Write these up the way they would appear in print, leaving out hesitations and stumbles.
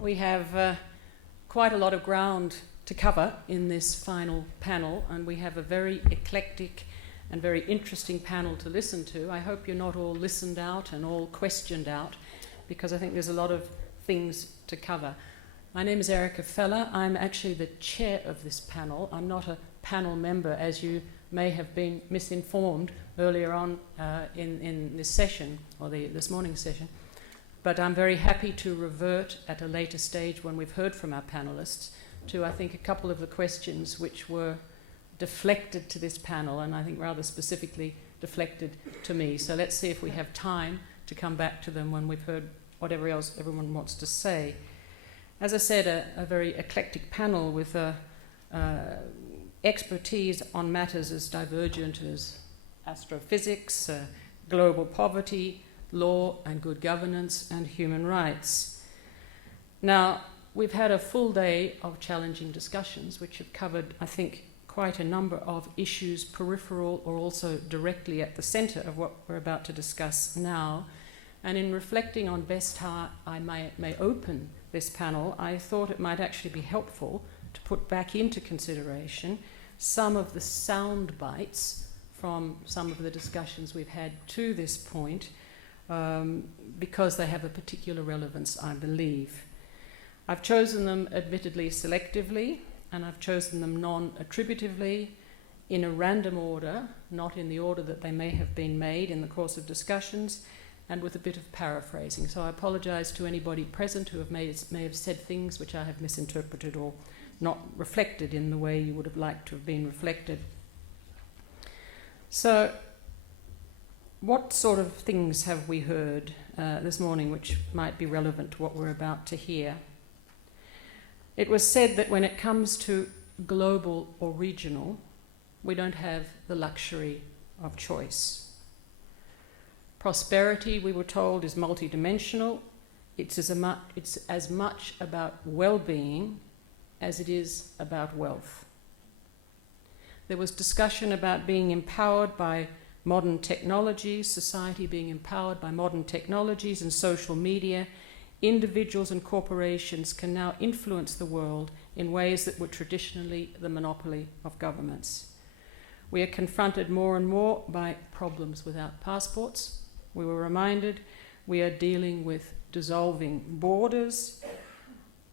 We have quite a lot of ground to cover in this final panel, and we have a very eclectic and very interesting panel to listen to. I hope you're not all listened out and all questioned out, because I think there's a lot of things to cover. My name is Erika. I'm actually the chair of this panel. I'm not a panel member, as you may have been misinformed earlier on in this session, or this morning's session. But I'm very happy to revert at a later stage, when we've heard from our panelists, to I think a couple of the questions which were deflected to this panel, and I think rather specifically deflected to me. So let's see if we have time to come back to them when we've heard whatever else everyone wants to say. As I said, a very eclectic panel with expertise on matters as divergent as astrophysics, global poverty, law and good governance, and human rights. Now, we've had a full day of challenging discussions which have covered, I think, quite a number of issues, peripheral or also directly at the centre of what we're about to discuss now. And in reflecting on best how I may open this panel, I thought it might actually be helpful to put back into consideration some of the sound bites from some of the discussions we've had to this point, because they have a particular relevance, I believe. I've chosen them admittedly selectively, and I've chosen them non-attributively, in a random order, not in the order that they may have been made in the course of discussions, and with a bit of paraphrasing. So I apologise to anybody present who may have said things which I have misinterpreted or not reflected in the way you would have liked to have been reflected. So, what sort of things have we heard this morning which might be relevant to what we're about to hear? It was said that when it comes to global or regional, we don't have the luxury of choice. Prosperity, we were told, is multidimensional. It's as much about well-being as it is about wealth. There was discussion about being empowered by modern technologies, society being empowered by modern technologies and social media. Individuals and corporations can now influence the world in ways that were traditionally the monopoly of governments. We are confronted more and more by problems without passports. We were reminded we are dealing with dissolving borders.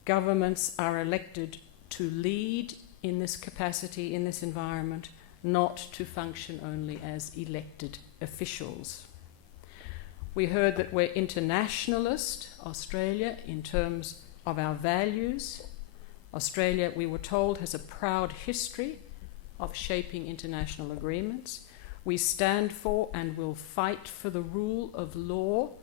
Governments are elected to lead in this capacity, in this environment, not to function only as elected officials. We heard that we're internationalist, Australia, in terms of our values. Australia, we were told, has a proud history of shaping international agreements. We stand for and will fight for the rule of law,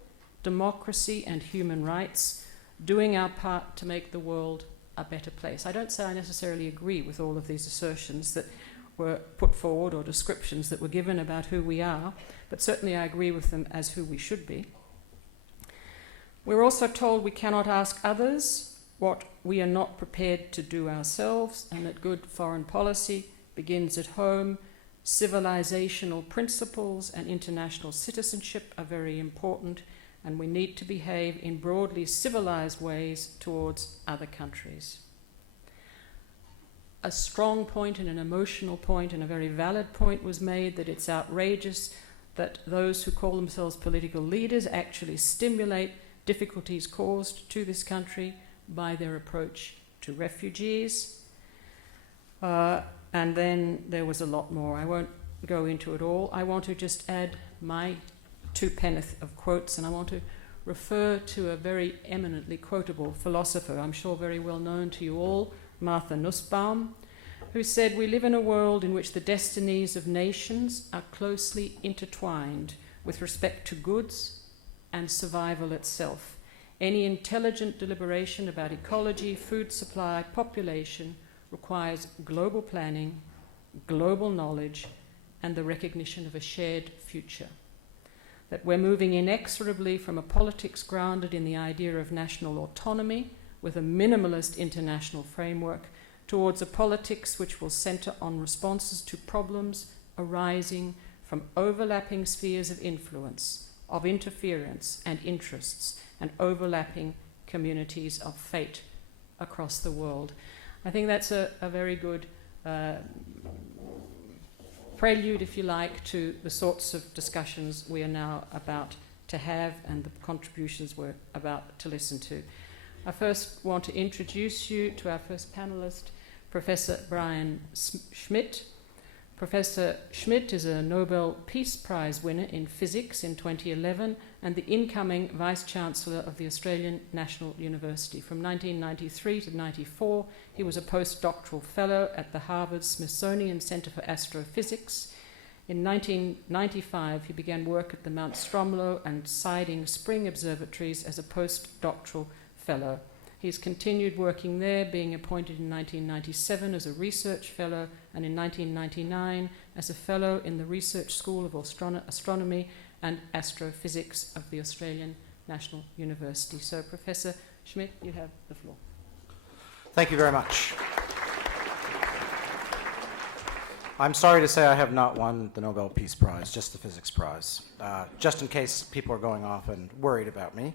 democracy and human rights, doing our part to make the world a better place. I don't say I necessarily agree with all of these assertions that were put forward or descriptions that were given about who we are, but certainly I agree with them as who we should be. We're also told we cannot ask others what we are not prepared to do ourselves, and that good foreign policy begins at home. Civilizational principles and international citizenship are very important, and we need to behave in broadly civilized ways towards other countries. A strong point and an emotional point and a very valid point was made that it's outrageous that those who call themselves political leaders actually stimulate difficulties caused to this country by their approach to refugees. And then there was a lot more. I won't go into it all. I want to just add my two penneth of quotes, and I want to refer to a very eminently quotable philosopher, I'm sure very well known to you all, Martha Nussbaum, who said, "We live in a world in which the destinies of nations are closely intertwined with respect to goods and survival itself. Any intelligent deliberation about ecology, food supply, population requires global planning, global knowledge, and the recognition of a shared future. That we're moving inexorably from a politics grounded in the idea of national autonomy with a minimalist international framework towards a politics which will centre on responses to problems arising from overlapping spheres of influence, of interference and interests, and overlapping communities of fate across the world. I think that's a very good prelude, if you like, to the sorts of discussions we are now about to have and the contributions we're about to listen to. I first want to introduce you to our first panelist, Professor Brian Schmidt. Professor Schmidt is a Nobel Peace Prize winner in physics in 2011 and the incoming Vice-Chancellor of the Australian National University. From 1993 to 1994, he was a postdoctoral fellow at the Harvard Smithsonian Center for Astrophysics. In 1995, he began work at the Mount Stromlo and Siding Spring Observatories as a postdoctoral fellow. He's continued working there, being appointed in 1997 as a research fellow and in 1999 as a fellow in the Research School of Astronomy and Astrophysics of the Australian National University. So, Professor Schmidt, you have the floor. Thank you very much. I'm sorry to say I have not won the Nobel Peace Prize, just the Physics Prize, just in case people are going off and worried about me.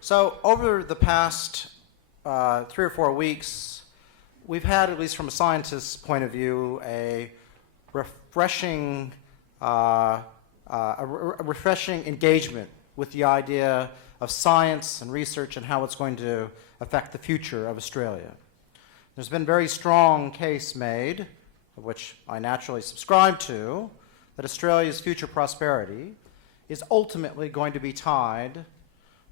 So over the past 3 or 4 weeks, we've had, at least from a scientist's point of view, a refreshing engagement with the idea of science and research and how it's going to affect the future of Australia. There's been a very strong case made, of which I naturally subscribe to, that Australia's future prosperity is ultimately going to be tied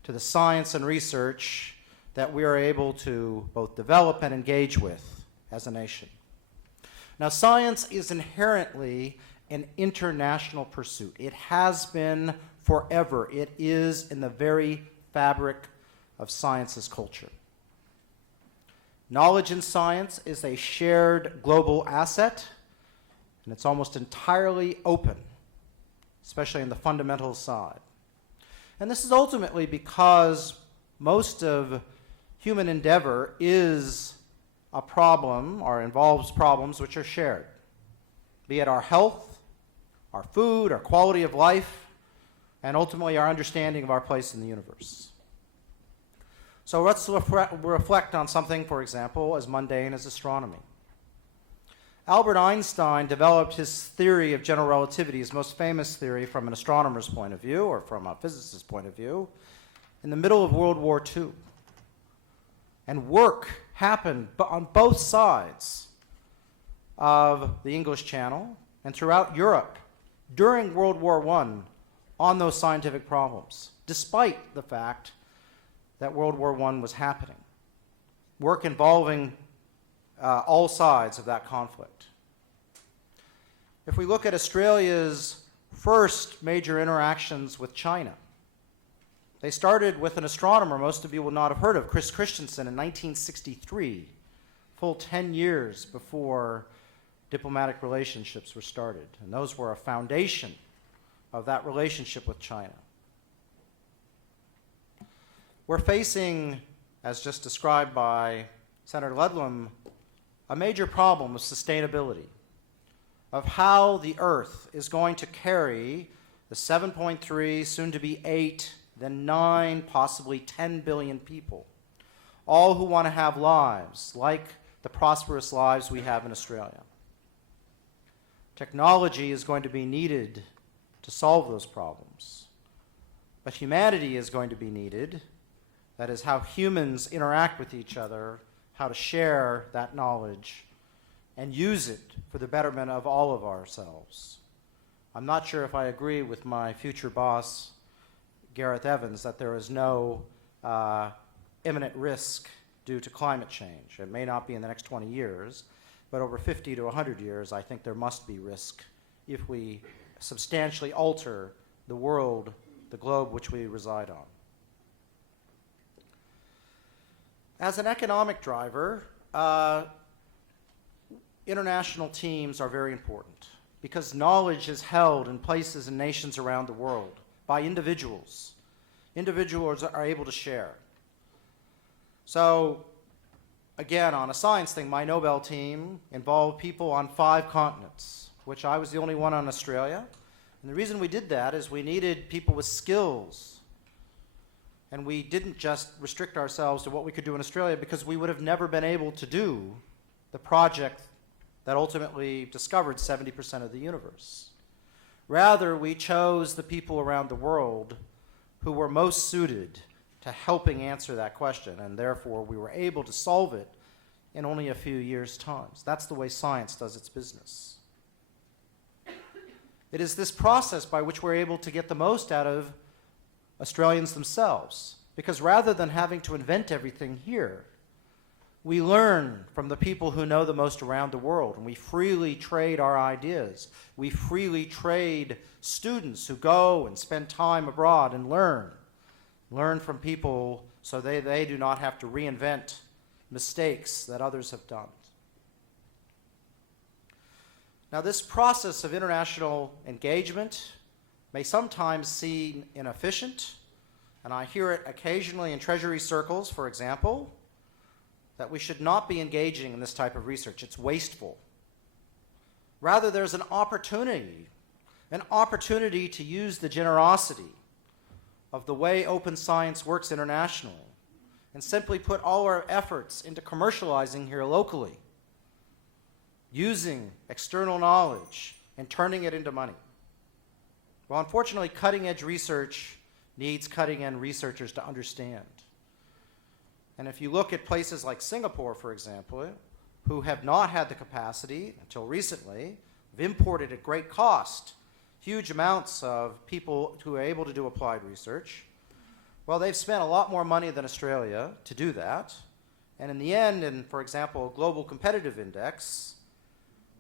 to the science and research that we are able to both develop and engage with as a nation. Now, science is inherently an international pursuit. It has been forever. It is in the very fabric of science's culture. Knowledge in science is a shared global asset, and it's almost entirely open, especially in the fundamental side. And this is ultimately because most of human endeavor is a problem or involves problems which are shared, be it our health, our food, our quality of life, and ultimately our understanding of our place in the universe. So let's reflect on something, for example, as mundane as astronomy. Albert Einstein developed his theory of general relativity, his most famous theory from an astronomer's point of view, or from a physicist's point of view, in the middle of World War II. And work happened on both sides of the English Channel and throughout Europe during World War I on those scientific problems, despite the fact that World War I was happening. Work involving all sides of that conflict. If we look at Australia's first major interactions with China, they started with an astronomer most of you will not have heard of, Chris Christensen, in 1963, full 10 years before diplomatic relationships were started. And those were a foundation of that relationship with China. We're facing, as just described by Senator Ludlam, a major problem of sustainability, of how the Earth is going to carry the 7.3, soon to be 8, then 9, possibly 10 billion people, all who want to have lives like the prosperous lives we have in Australia. Technology is going to be needed to solve those problems, but humanity is going to be needed. That is how humans interact with each other, how to share that knowledge and use it for the betterment of all of ourselves. I'm not sure if I agree with my future boss, Gareth Evans, that there is no imminent risk due to climate change. It may not be in the next 20 years, but over 50 to 100 years, I think there must be risk if we substantially alter the world, the globe which we reside on. As an economic driver, international teams are very important because knowledge is held in places and nations around the world by individuals. Individuals are able to share. So, again, on a science thing, my Nobel team involved people on 5 continents, which I was the only one on Australia. And the reason we did that is we needed people with skills And we didn't just restrict ourselves to what we could do in Australia, because we would have never been able to do the project that ultimately discovered 70% of the universe. Rather, we chose the people around the world who were most suited to helping answer that question, and therefore we were able to solve it in only a few years' time. That's the way science does its business. It is this process by which we're able to get the most out of Australians themselves, because rather than having to invent everything here, we learn from the people who know the most around the world, and we freely trade our ideas. We freely trade students who go and spend time abroad and learn from people so they do not have to reinvent mistakes that others have done. Now, this process of international engagement may sometimes seem inefficient, and I hear it occasionally in Treasury circles, for example, that we should not be engaging in this type of research. It's wasteful. Rather, there's an opportunity to use the generosity of the way open science works internationally and simply put all our efforts into commercializing here locally, using external knowledge and turning it into money. Well, unfortunately, cutting-edge research needs cutting-edge researchers to understand. And if you look at places like Singapore, for example, who have not had the capacity until recently, have imported at great cost huge amounts of people who are able to do applied research, well, they've spent a lot more money than Australia to do that. And in the end, in, for example, a global competitive index,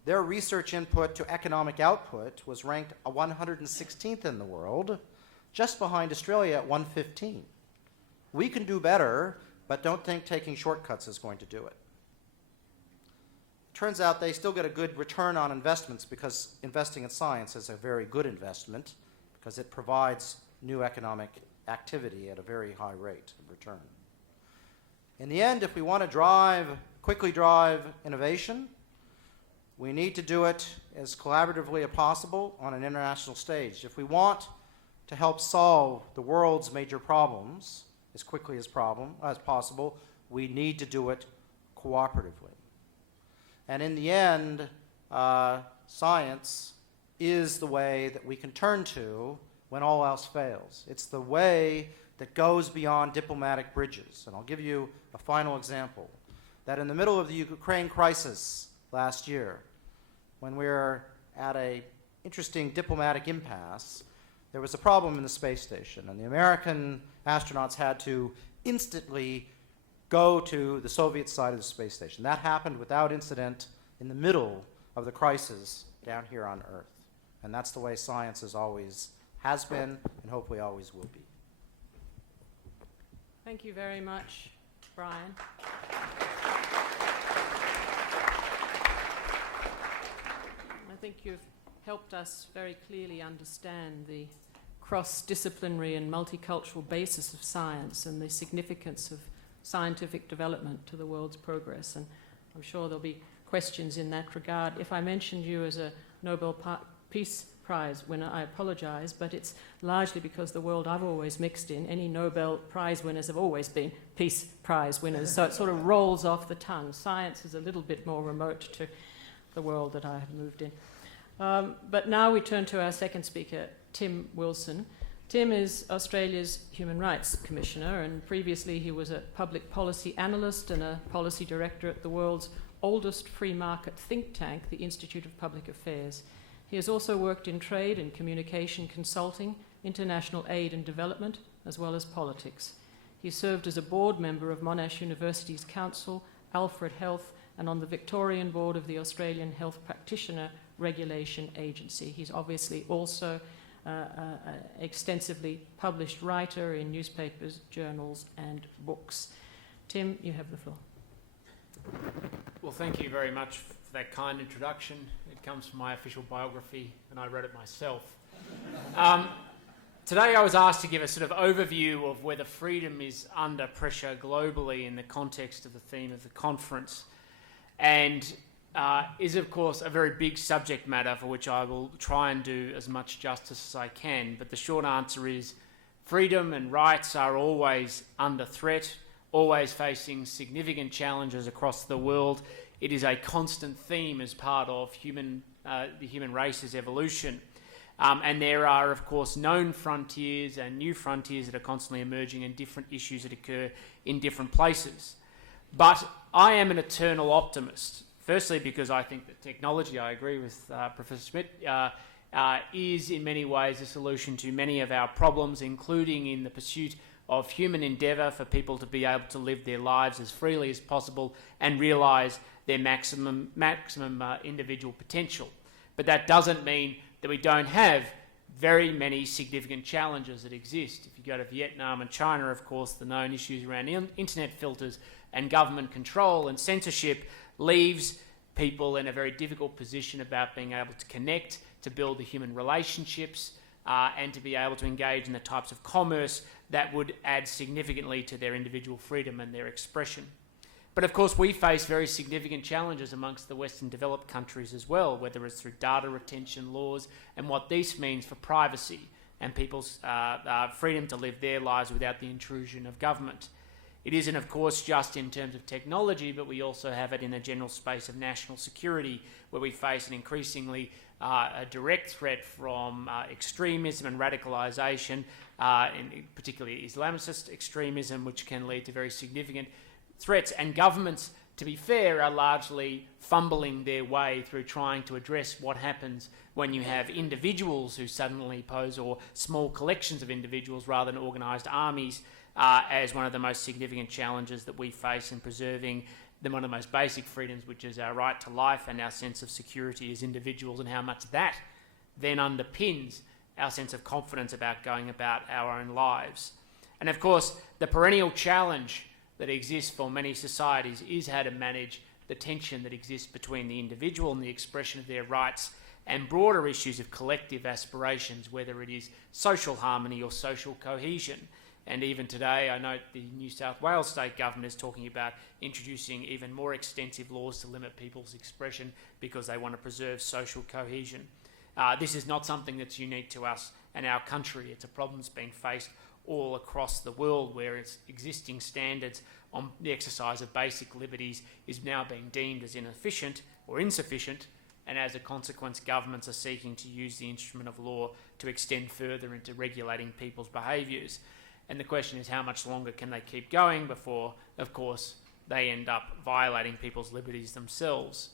their research input to economic output was ranked 116th in the world, just behind Australia at 115. We can do better, but don't think taking shortcuts is going to do it. Turns out they still get a good return on investments, because investing in science is a very good investment because it provides new economic activity at a very high rate of return. In the end, if we want to quickly drive innovation, we need to do it as collaboratively as possible on an international stage. If we want to help solve the world's major problems as quickly as possible, we need to do it cooperatively. And in the end, science is the way that we can turn to when all else fails. It's the way that goes beyond diplomatic bridges. And I'll give you a final example. That in the middle of the Ukraine crisis last year, when we were at an interesting diplomatic impasse, there was a problem in the space station, and the American astronauts had to instantly go to the Soviet side of the space station. That happened without incident in the middle of the crisis down here on Earth. And that's the way science has been, and hopefully always will be. Thank you very much, Brian. I think you've helped us very clearly understand the cross-disciplinary and multicultural basis of science and the significance of scientific development to the world's progress. And I'm sure there'll be questions in that regard. If I mentioned you as a Nobel Peace Prize winner, I apologize, but it's largely because the world I've always mixed in, any Nobel Prize winners have always been Peace Prize winners, so it sort of rolls off the tongue. Science is a little bit more remote to the world that I have moved in. But now we turn to our second speaker, Tim Wilson. Tim is Australia's Human Rights Commissioner, and previously he was a public policy analyst and a policy director at the world's oldest free market think tank, the Institute of Public Affairs. He has also worked in trade and communication consulting, international aid and development, as well as politics. He served as a board member of Monash University's Council, Alfred Health, and on the Victorian board of the Australian Health Practitioner Regulation Agency. He's obviously also extensively published writer in newspapers, journals, and books. Tim, you have the floor. Well, thank you very much for that kind introduction. It comes from my official biography, and I wrote it myself. Today I was asked to give a sort of overview of whether freedom is under pressure globally in the context of the theme of the conference, and is, of course, a very big subject matter for which I will try and do as much justice as I can. But the short answer is Freedom and rights are always under threat, always facing significant challenges across the world. It is a constant theme as part of the human race's evolution. And there are, of course, known frontiers and new frontiers that are constantly emerging and different issues that occur in different places. But I am an eternal optimist. Firstly, because I think that technology, I agree with Professor Schmidt, is in many ways a solution to many of our problems, including in the pursuit of human endeavour for people to be able to live their lives as freely as possible and realise their maximum individual potential. But that doesn't mean that we don't have very many significant challenges that exist. If you go to Vietnam and China, of course, the known issues around internet filters and government control and censorship leaves people in a very difficult position about being able to connect, to build the human relationships, and to be able to engage in the types of commerce that would add significantly to their individual freedom and their expression. But of course, we face very significant challenges amongst the Western developed countries as well, whether it's through data retention laws and what this means for privacy and people's freedom to live their lives without the intrusion of government. It isn't, of course, just in terms of technology, but we also have it in the general space of national security, where we face an increasingly a direct threat from extremism and radicalisation, particularly Islamist extremism, which can lead to very significant threats. And governments, to be fair, are largely fumbling their way through trying to address what happens when you have individuals who suddenly pose, or small collections of individuals rather than organised armies, as one of the most significant challenges that we face in preserving one of the most basic freedoms, which is our right to life and our sense of security as individuals, and how much that then underpins our sense of confidence about going about our own lives. And of course, the perennial challenge that exists for many societies is how to manage the tension that exists between the individual and the expression of their rights and broader issues of collective aspirations, whether it is social harmony or social cohesion. And even today, I note the New South Wales state government is talking about introducing even more extensive laws to limit people's expression because they want to preserve social cohesion. This is not something that's unique to us and our country. It's a problem that's being faced all across the world, where its existing standards on the exercise of basic liberties is now being deemed as inefficient or insufficient, and as a consequence, governments are seeking to use the instrument of law to extend further into regulating people's behaviours. And the question is, how much longer can they keep going before, of course, they end up violating people's liberties themselves?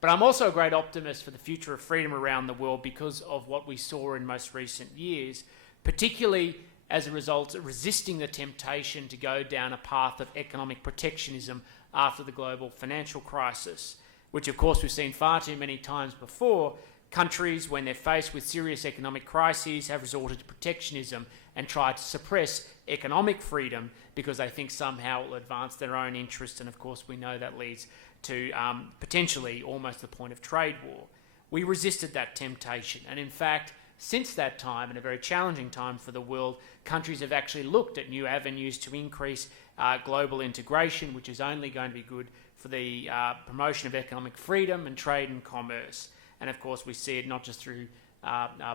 But I'm also a great optimist for the future of freedom around the world because of what we saw in most recent years, particularly as a result of resisting the temptation to go down a path of economic protectionism after the global financial crisis, which of course we've seen far too many times before. Countries, when they're faced with serious economic crises, have resorted to protectionism and tried to suppress economic freedom because they think somehow it will advance their own interests. And of course, we know that leads to potentially almost the point of trade war. We resisted that temptation. And in fact, since that time, and a very challenging time for the world, countries have actually looked at new avenues to increase global integration, which is only going to be good for the promotion of economic freedom and trade and commerce. And of course, we see it not just through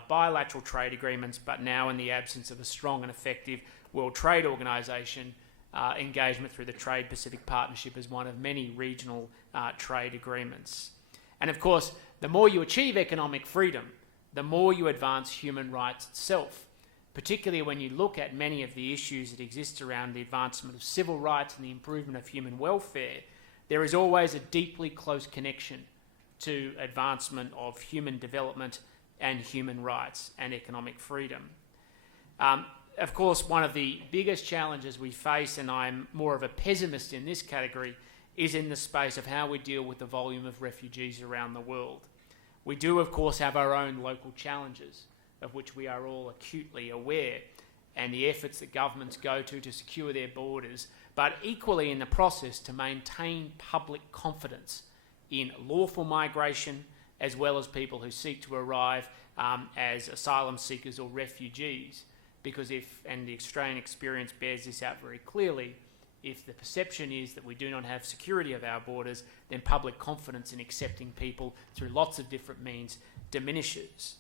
bilateral trade agreements, but now in the absence of a strong and effective World Trade Organization, engagement through the Trade-Pacific Partnership as one of many regional trade agreements. And of course, the more you achieve economic freedom, the more you advance human rights itself, particularly when you look at many of the issues that exist around the advancement of civil rights and the improvement of human welfare. There is always a deeply close connection to advancement of human development and human rights and economic freedom. Of course, one of the biggest challenges we face, and I'm more of a pessimist in this category, is in the space of how we deal with the volume of refugees around the world. We do, of course, have our own local challenges, of which we are all acutely aware, and the efforts that governments go to secure their borders, but equally in the process to maintain public confidence in lawful migration, as well as people who seek to arrive as asylum seekers or refugees. Because and the Australian experience bears this out very clearly, if the perception is that we do not have security of our borders, then public confidence in accepting people through lots of different means diminishes.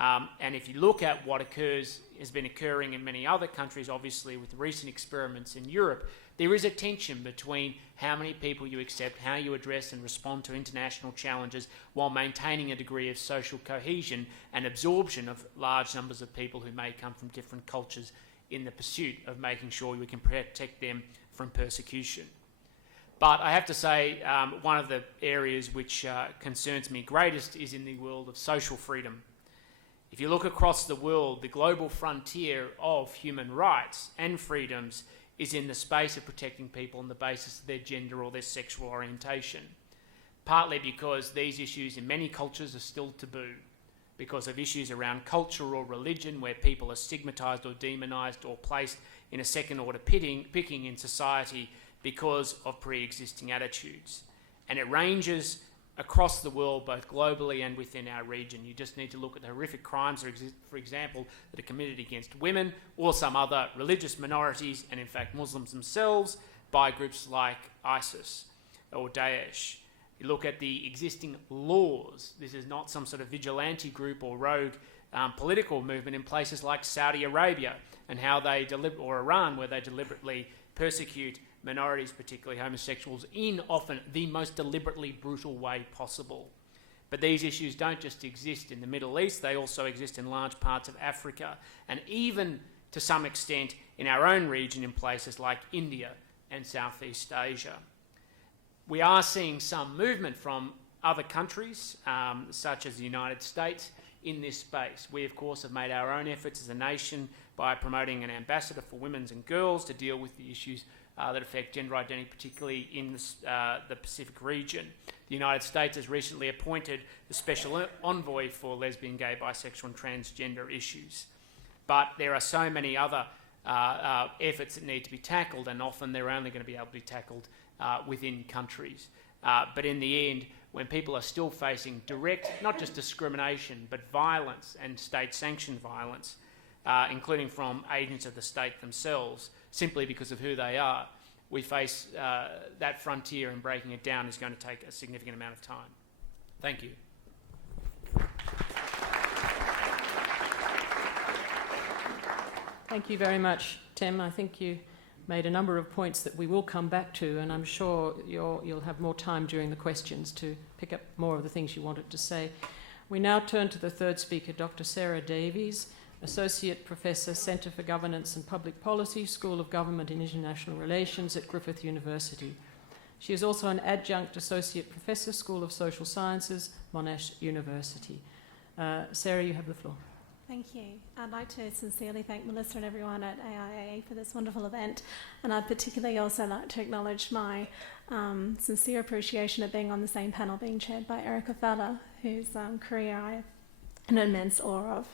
And if you look at what has been occurring in many other countries, obviously with recent experiments in Europe, there is a tension between how many people you accept, how you address and respond to international challenges while maintaining a degree of social cohesion and absorption of large numbers of people who may come from different cultures in the pursuit of making sure we can protect them from persecution. But I have to say, one of the areas which concerns me greatest is in the world of social freedom. If you look across the world, the global frontier of human rights and freedoms is in the space of protecting people on the basis of their gender or their sexual orientation, partly because these issues in many cultures are still taboo, because of issues around culture or religion where people are stigmatised or demonised or placed in a second-order picking in society because of pre-existing attitudes. And it ranges across the world, both globally and within our region. You just need to look at the horrific crimes, for example, that are committed against women or some other religious minorities, and in fact Muslims themselves, by groups like ISIS or Daesh. You look at the existing laws. This is not some sort of vigilante group or rogue political movement in places like Saudi Arabia and how they or Iran, where they deliberately persecute minorities, particularly homosexuals, in often the most deliberately brutal way possible. But these issues don't just exist in the Middle East, they also exist in large parts of Africa, and even to some extent in our own region in places like India and Southeast Asia. We are seeing some movement from other countries, such as the United States, in this space. We, of course, have made our own efforts as a nation by promoting an ambassador for women and girls to deal with the issues that affect gender identity, particularly in the Pacific region. The United States has recently appointed the Special Envoy for lesbian, gay, bisexual and transgender issues. But there are so many other efforts that need to be tackled, and often they're only going to be able to be tackled within countries. But in the end, when people are still facing direct, not just discrimination, but violence and state-sanctioned violence, including from agents of the state themselves, simply because of who they are, we face that frontier, and breaking it down is going to take a significant amount of time. Thank you. Thank you very much, Tim. I think you made a number of points that we will come back to, and I'm sure you'll have more time during the questions to pick up more of the things you wanted to say. We now turn to the third speaker, Dr. Sara Davies, Associate Professor, Centre for Governance and Public Policy, School of Government and International Relations at Griffith University. She is also an Adjunct Associate Professor, School of Social Sciences, Monash University. Sara, you have the floor. Thank you. I'd like to sincerely thank Melissa and everyone at AIIA for this wonderful event, and I'd particularly also like to acknowledge my sincere appreciation of being on the same panel being chaired by Erika, whose career I have an immense awe of.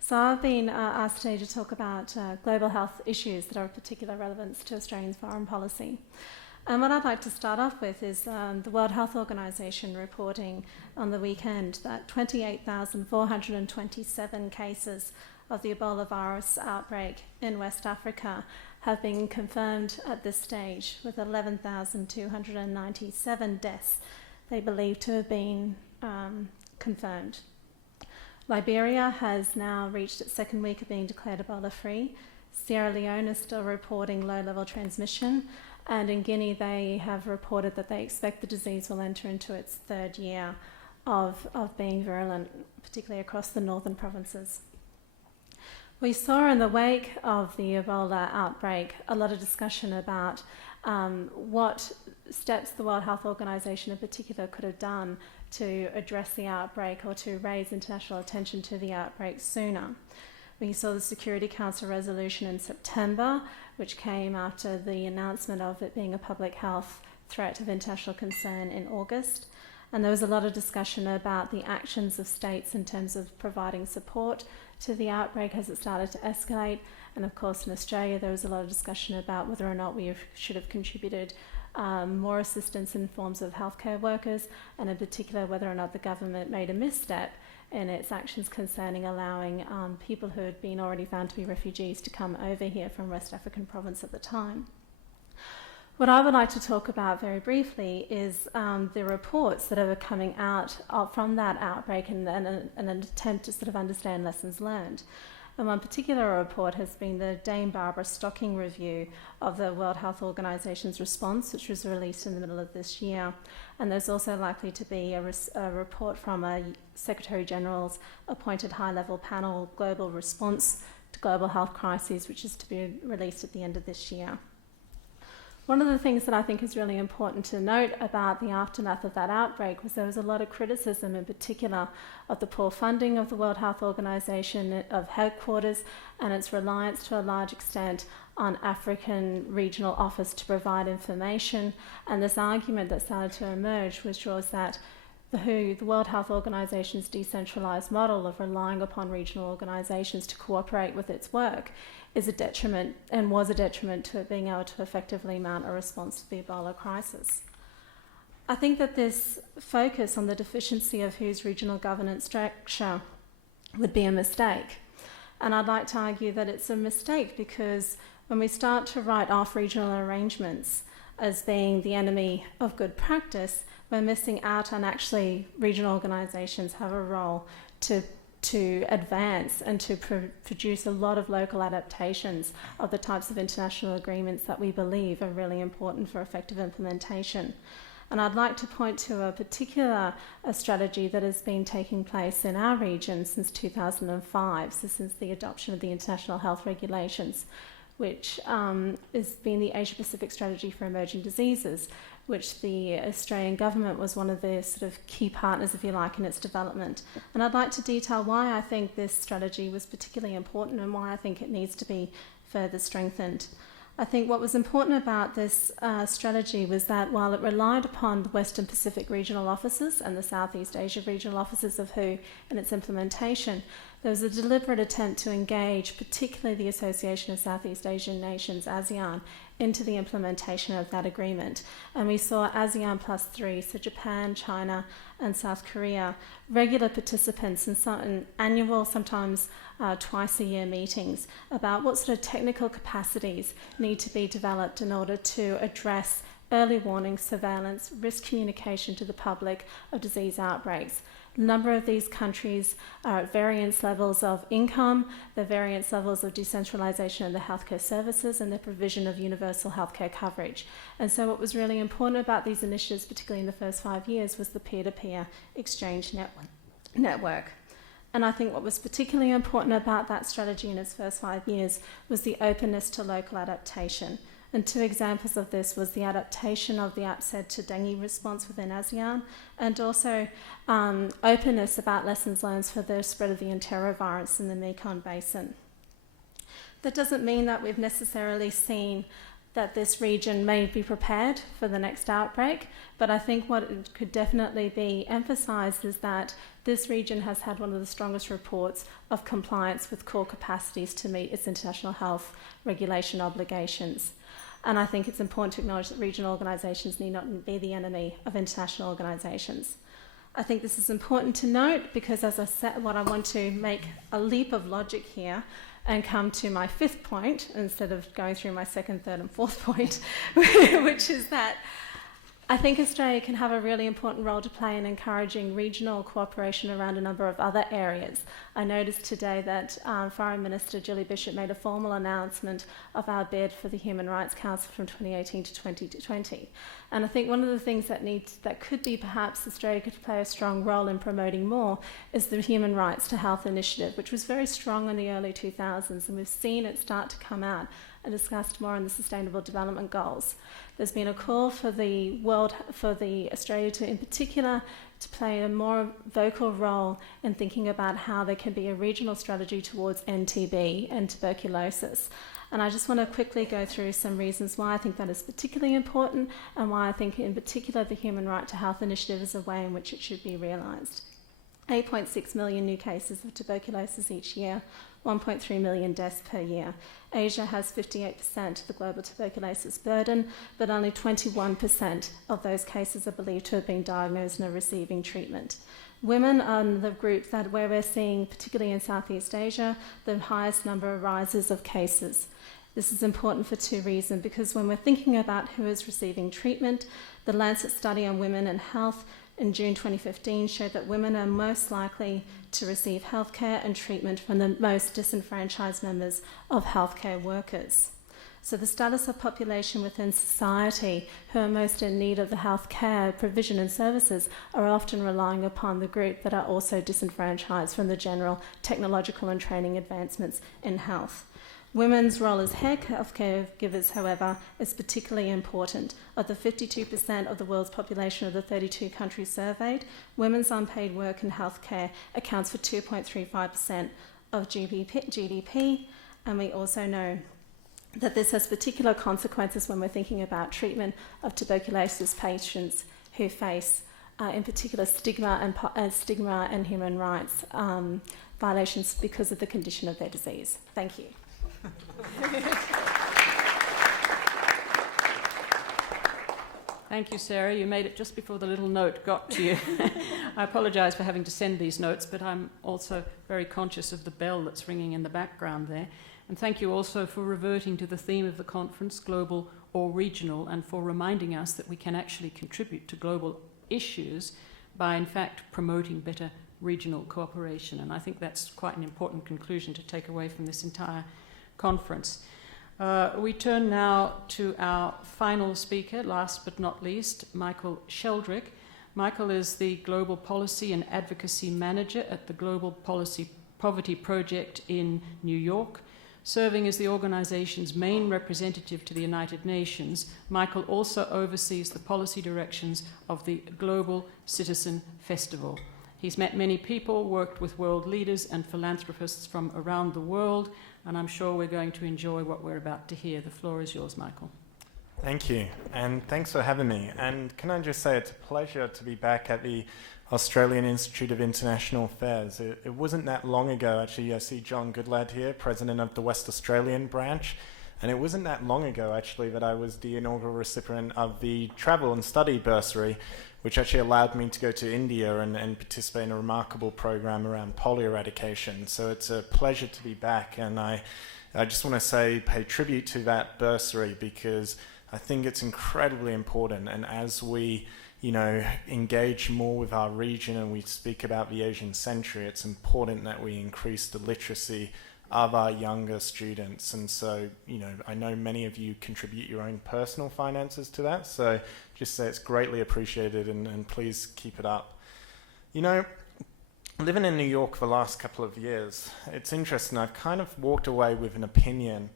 So I've been asked today to talk about global health issues that are of particular relevance to Australian foreign policy. And what I'd like to start off with is the World Health Organization reporting on the weekend that 28,427 cases of the Ebola virus outbreak in West Africa have been confirmed at this stage, with 11,297 deaths they believe to have been confirmed. Liberia has now reached its second week of being declared Ebola-free. Sierra Leone is still reporting low-level transmission, and in Guinea they have reported that they expect the disease will enter into its third year of being virulent, particularly across the northern provinces. We saw in the wake of the Ebola outbreak a lot of discussion about what steps the World Health Organization in particular could have done to address the outbreak or to raise international attention to the outbreak sooner. We saw the Security Council resolution in September, which came after the announcement of it being a public health threat of international concern in August. And there was a lot of discussion about the actions of states in terms of providing support to the outbreak as it started to escalate. And of course, in Australia, there was a lot of discussion about whether or not we should have contributed more assistance in forms of healthcare workers, and in particular, whether or not the government made a misstep in its actions concerning allowing people who had been already found to be refugees to come over here from West African province at the time. What I would like to talk about very briefly is the reports that are coming out from that outbreak and an attempt to sort of understand lessons learned. And one particular report has been the Dame Barbara Stocking review of the World Health Organization's response, which was released in the middle of this year. And there's also likely to be a report from a Secretary General's appointed high-level panel, Global Response to Global Health Crises, which is to be released at the end of this year. One of the things that I think is really important to note about the aftermath of that outbreak was there was a lot of criticism in particular of the poor funding of the World Health Organization, of headquarters, and its reliance to a large extent on African regional office to provide information. And this argument that started to emerge, which was that the World Health Organization's decentralized model of relying upon regional organizations to cooperate with its work is a detriment, and was a detriment, to it being able to effectively mount a response to the Ebola crisis. I think that this focus on the deficiency of WHO's regional governance structure would be a mistake. And I'd like to argue that it's a mistake because when we start to write off regional arrangements as being the enemy of good practice, we're missing out on actually regional organisations have a role to advance and to produce a lot of local adaptations of the types of international agreements that we believe are really important for effective implementation. And I'd like to point to a particular strategy that has been taking place in our region since 2005, so since the adoption of the international health regulations, which has been the Asia-Pacific Strategy for Emerging Diseases, which the Australian government was one of the sort of key partners, if you like, in its development. And I'd like to detail why I think this strategy was particularly important and why I think it needs to be further strengthened. I think what was important about this strategy was that while it relied upon the Western Pacific regional offices and the Southeast Asia regional offices of WHO in its implementation, there was a deliberate attempt to engage, particularly the Association of Southeast Asian Nations, ASEAN, into the implementation of that agreement. And we saw ASEAN +3, so Japan, China, and South Korea, regular participants in annual, sometimes twice a year meetings about what sort of technical capacities need to be developed in order to address early warning, surveillance, risk communication to the public of disease outbreaks. A number of these countries are at various levels of income, their various levels of decentralization of the healthcare services, and the provision of universal healthcare coverage. And so what was really important about these initiatives, particularly in the first 5 years, was the peer-to-peer exchange network. And I think what was particularly important about that strategy in its first 5 years was the openness to local adaptation. And two examples of this was the adaptation of the APSED to dengue response within ASEAN, and also openness about lessons learned for the spread of the enterovirus in the Mekong Basin. That doesn't mean that we've necessarily seen that this region may be prepared for the next outbreak, but I think what it could definitely be emphasised is that this region has had one of the strongest reports of compliance with core capacities to meet its international health regulation obligations. And I think it's important to acknowledge that regional organisations need not be the enemy of international organisations. I think this is important to note because, as I said, what I want to make a leap of logic here and come to my fifth point instead of going through my second, third and fourth point, which is that I think Australia can have a really important role to play in encouraging regional cooperation around a number of other areas. I noticed today that Foreign Minister Julie Bishop made a formal announcement of our bid for the Human Rights Council from 2018 to 2020. And I think one of the things that could be perhaps Australia could play a strong role in promoting more is the Human Rights to Health initiative, which was very strong in the early 2000s, and we've seen it start to come out and discussed more in the Sustainable Development Goals. There's been a call for Australia to, in particular, to play a more vocal role in thinking about how there can be a regional strategy towards NTB and tuberculosis. And I just want to quickly go through some reasons why I think that is particularly important and why I think in particular the Human Right to Health initiative is a way in which it should be realised. 8.6 million new cases of tuberculosis each year, 1.3 million deaths per year. Asia has 58% of the global tuberculosis burden, but only 21% of those cases are believed to have been diagnosed and are receiving treatment. Women are the group where we're seeing, particularly in Southeast Asia, the highest number of rises of cases. This is important for two reasons, because when we're thinking about who is receiving treatment, the Lancet study on women and health in June 2015 showed that women are most likely to receive healthcare and treatment from the most disenfranchised members of healthcare workers. So the status of population within society who are most in need of the healthcare provision and services are often relying upon the group that are also disenfranchised from the general technological and training advancements in health. Women's role as healthcare givers, however, is particularly important. Of the 52% of the world's population of the 32 countries surveyed, women's unpaid work in healthcare accounts for 2.35% of GDP, and we also know that this has particular consequences when we're thinking about treatment of tuberculosis patients who face, in particular, stigma and human rights violations because of the condition of their disease. Thank you. Thank you, Sarah. You made it just before the little note got to you. I apologise for having to send these notes, but I'm also very conscious of the bell that's ringing in the background there. And thank you also for reverting to the theme of the conference, global or regional, and for reminding us that we can actually contribute to global issues by, in fact, promoting better regional cooperation. And I think that's quite an important conclusion to take away from this entire conference. We turn now to our final speaker, last but not least, Michael Sheldrick. Michael is the Global Policy and Advocacy Manager at the Global Policy Poverty Project in New York. Serving as the organization's main representative to the United Nations, Michael also oversees the policy directions of the Global Citizen Festival. He's met many people, worked with world leaders and philanthropists from around the world, and I'm sure we're going to enjoy what we're about to hear. The floor is yours, Michael. Thank you, and thanks for having me. And can I just say it's a pleasure to be back at the Australian Institute of International Affairs. It wasn't that long ago, actually. I see John Goodlad here, president of the West Australian branch, and it wasn't that long ago, actually, that I was the inaugural recipient of the travel and study bursary, which actually allowed me to go to India and participate in a remarkable program around polio eradication. So it's a pleasure to be back, and I just want to pay tribute to that bursary, because I think it's incredibly important. And as we engage more with our region and we speak about the Asian century, it's important that we increase the literacy of our younger students. And so, I know many of you contribute your own personal finances to that, so just say it's greatly appreciated, and please keep it up. Living in New York for the last couple of years, it's interesting, I've kind of walked away with an opinion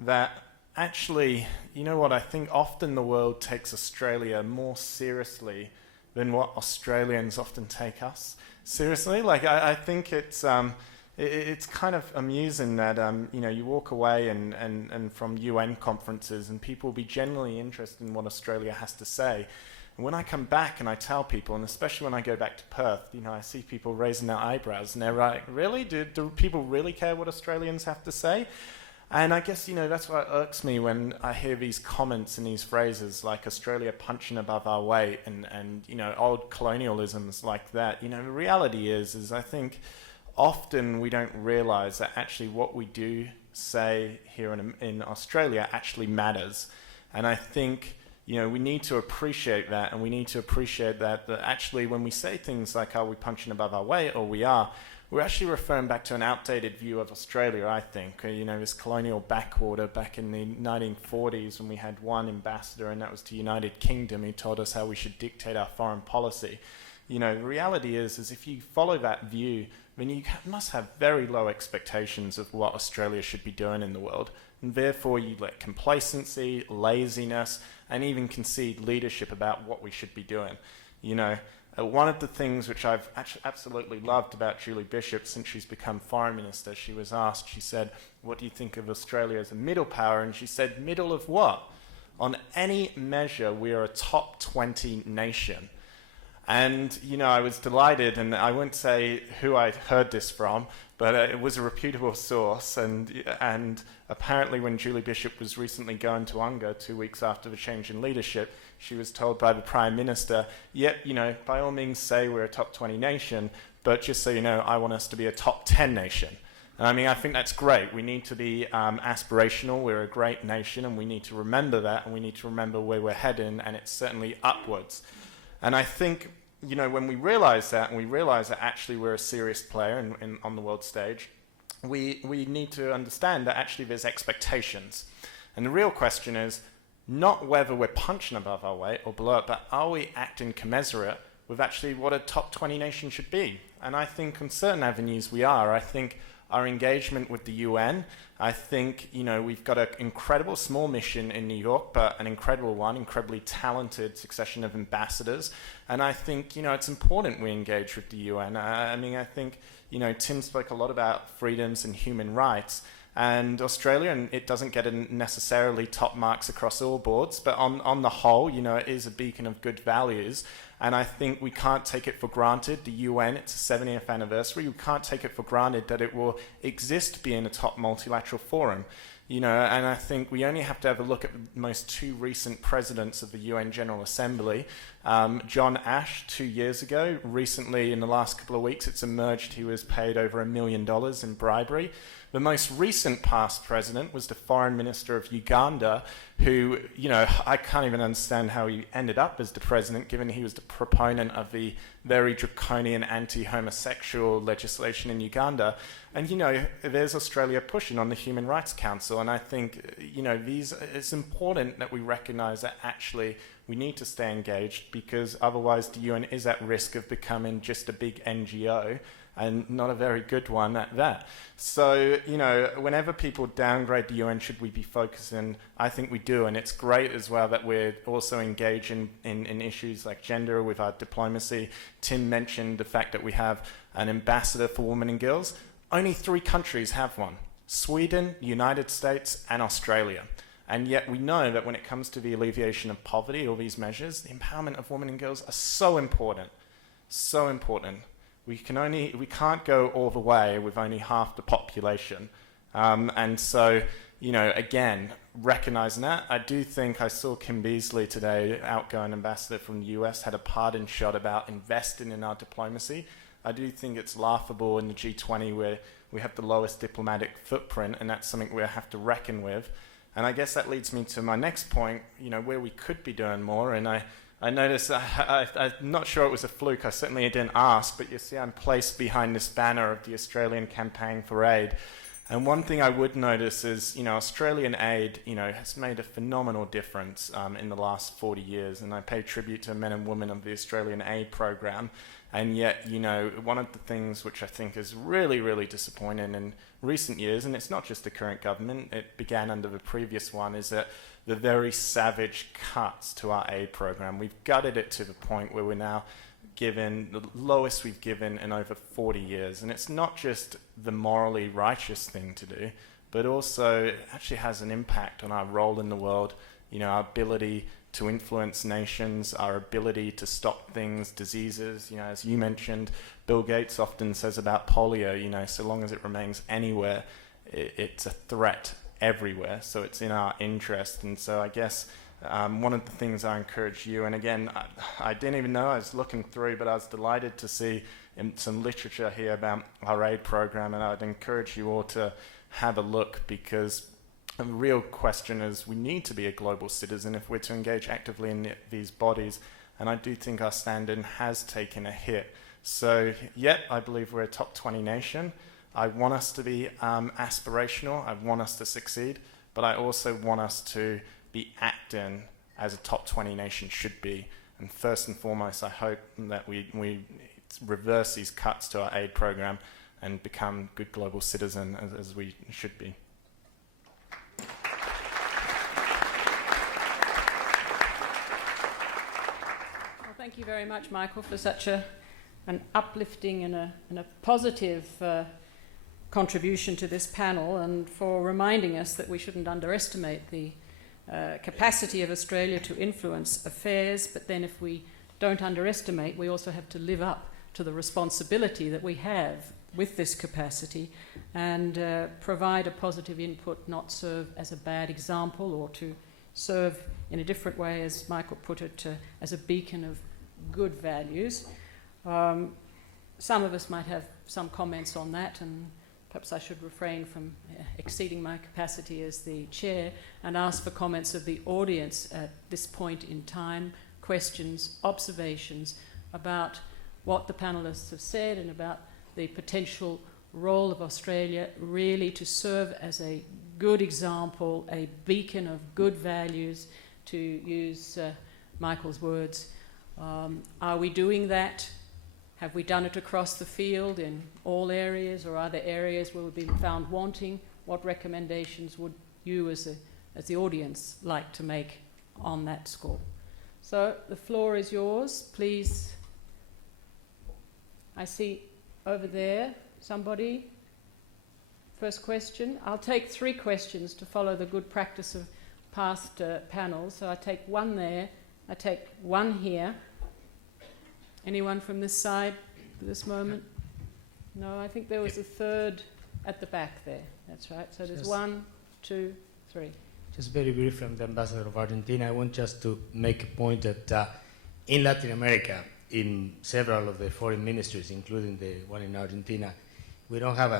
that actually, I think often the world takes Australia more seriously than what Australians often take us seriously. I think it's kind of amusing that, you walk away and from UN conferences and people will be genuinely interested in what Australia has to say. And when I come back and I tell people, and especially when I go back to Perth, I see people raising their eyebrows and they're like, really? Do people really care what Australians have to say? And I guess, that's what irks me when I hear these comments and these phrases like Australia punching above our weight and old colonialisms like that. The reality is I think often we don't realise that actually what we do say here in Australia actually matters. And I think, we need to appreciate that, and we need to appreciate that actually when we say things like, are we punching above our weight, or we are, we're actually referring back to an outdated view of Australia, I think. This colonial backwater back in the 1940s when we had one ambassador, and that was to United Kingdom, who told us how we should dictate our foreign policy. The reality is if you follow that view, then you must have very low expectations of what Australia should be doing in the world. And therefore you let complacency, laziness, and even concede leadership about what we should be doing. One of the things which I've absolutely loved about Julie Bishop since she's become foreign minister, she was asked, she said, what do you think of Australia as a middle power? And she said, middle of what? On any measure, we are a top 20 nation. And, I was delighted, and I won't say who I'd heard this from, but it was a reputable source, and apparently when Julie Bishop was recently going to UNGA 2 weeks after the change in leadership, she was told by the Prime Minister, by all means say we're a top 20 nation, but just so you know, I want us to be a top 10 nation. I mean, I think that's great. We need to be aspirational. We're a great nation, and we need to remember that, and we need to remember where we're heading, and it's certainly upwards. And I think, you know, when we realize that, and we realize that actually we're a serious player on the world stage, we need to understand that actually there's expectations. And the real question is not whether we're punching above our weight or below it, but are we acting commensurate with actually what a top 20 nation should be? And I think on certain avenues we are. I think our engagement with the UN, I think, you know, we've got an incredible small mission in New York, but an incredible one, incredibly talented succession of ambassadors. And I think, you know, it's important we engage with the UN. I mean, I think, you know, Tim spoke a lot about freedoms and human rights. And Australia, and it doesn't get necessarily top marks across all boards, but on the whole, you know, it is a beacon of good values. And I think we can't take it for granted. The UN, it's a 70th anniversary. We can't take it for granted that it will exist being a top multilateral forum. You know, and I think we only have to have a look at the most two recent presidents of the UN General Assembly. John Ash, 2 years ago. Recently, in the last couple of weeks, it's emerged he was paid over $1 million in bribery. The most recent past president was the foreign minister of Uganda, who, you know, I can't even understand how he ended up as the president, given he was the proponent of the very draconian anti-homosexual legislation in Uganda. And, you know, there's Australia pushing on the Human Rights Council. And I think, you know, it's important that we recognize that actually we need to stay engaged, because otherwise the UN is at risk of becoming just a big NGO, and not a very good one at that. So, you know, whenever people downgrade the UN, should we be focusing? I think we do, and it's great as well that we're also engaging in issues like gender with our diplomacy. Tim mentioned the fact that we have an ambassador for women and girls. Only 3 countries have one: Sweden, the United States, and Australia. And yet we know that when it comes to the alleviation of poverty, all these measures, the empowerment of women and girls are so important, so important. We can't go all the way with only half the population. And so, you know, again, recognizing that, I do think I saw Kim Beazley today, outgoing ambassador from the US, had a pardon shot about investing in our diplomacy. I do think it's laughable in the G20 where we have the lowest diplomatic footprint, and that's something we have to reckon with. And I guess that leads me to my next point, you know, where we could be doing more. And I noticed, I'm not sure it was a fluke, I certainly didn't ask, but you see I'm placed behind this banner of the Australian Campaign for Aid. And one thing I would notice is, you know, Australian aid, you know, has made a phenomenal difference in the last 40 years. And I pay tribute to men and women of the Australian aid program. And yet, you know, one of the things which I think is really, really disappointing in recent years, and it's not just the current government, it began under the previous one, is that the very savage cuts to our aid program. We've gutted it to the point where we're now given the lowest we've given in over 40 years. And it's not just the morally righteous thing to do, but also it actually has an impact on our role in the world, you know, our ability to influence nations, our ability to stop things, diseases. You know, as you mentioned, Bill Gates often says about polio, you know, so long as it remains anywhere, it's a threat everywhere. So it's in our interest. And so I guess one of the things I encourage you, and again, I didn't even know, I was looking through, but I was delighted to see some literature here about our aid program, and I'd encourage you all to have a look, because the real question is we need to be a global citizen if we're to engage actively in these bodies, and I do think our standing has taken a hit. So, yet, I believe we're a top 20 nation. I want us to be aspirational, I want us to succeed, but I also want us to be acting as a top 20 nation should be. And first and foremost, I hope that we reverse these cuts to our aid program and become good global citizen as we should be. Well, thank you very much, Michael, for such an uplifting and a positive contribution to this panel, and for reminding us that we shouldn't underestimate the capacity of Australia to influence affairs, but then if we don't underestimate, we also have to live up to the responsibility that we have with this capacity and provide a positive input, not serve as a bad example, or to serve in a different way, as Michael put it, as a beacon of good values. Some of us might have some comments on that, and perhaps I should refrain from exceeding my capacity as the chair and ask for comments of the audience at this point in time, questions, observations about what the panellists have said and about the potential role of Australia really to serve as a good example, a beacon of good values, to use Michael's words. Are we doing that? Have we done it across the field in all areas, or are there areas where we've been found wanting? What recommendations would you as the audience like to make on that score? So the floor is yours. Please. I see over there somebody. First question. I'll take 3 questions to follow the good practice of past panels. So I take one there. I take one here. Anyone from this side at this moment? No, I think there was a third at the back there. That's right. So there's 1, 2, 3. Just very brief from the Ambassador of Argentina. I want just to make a point that in Latin America, in several of the foreign ministries, including the one in Argentina, we don't have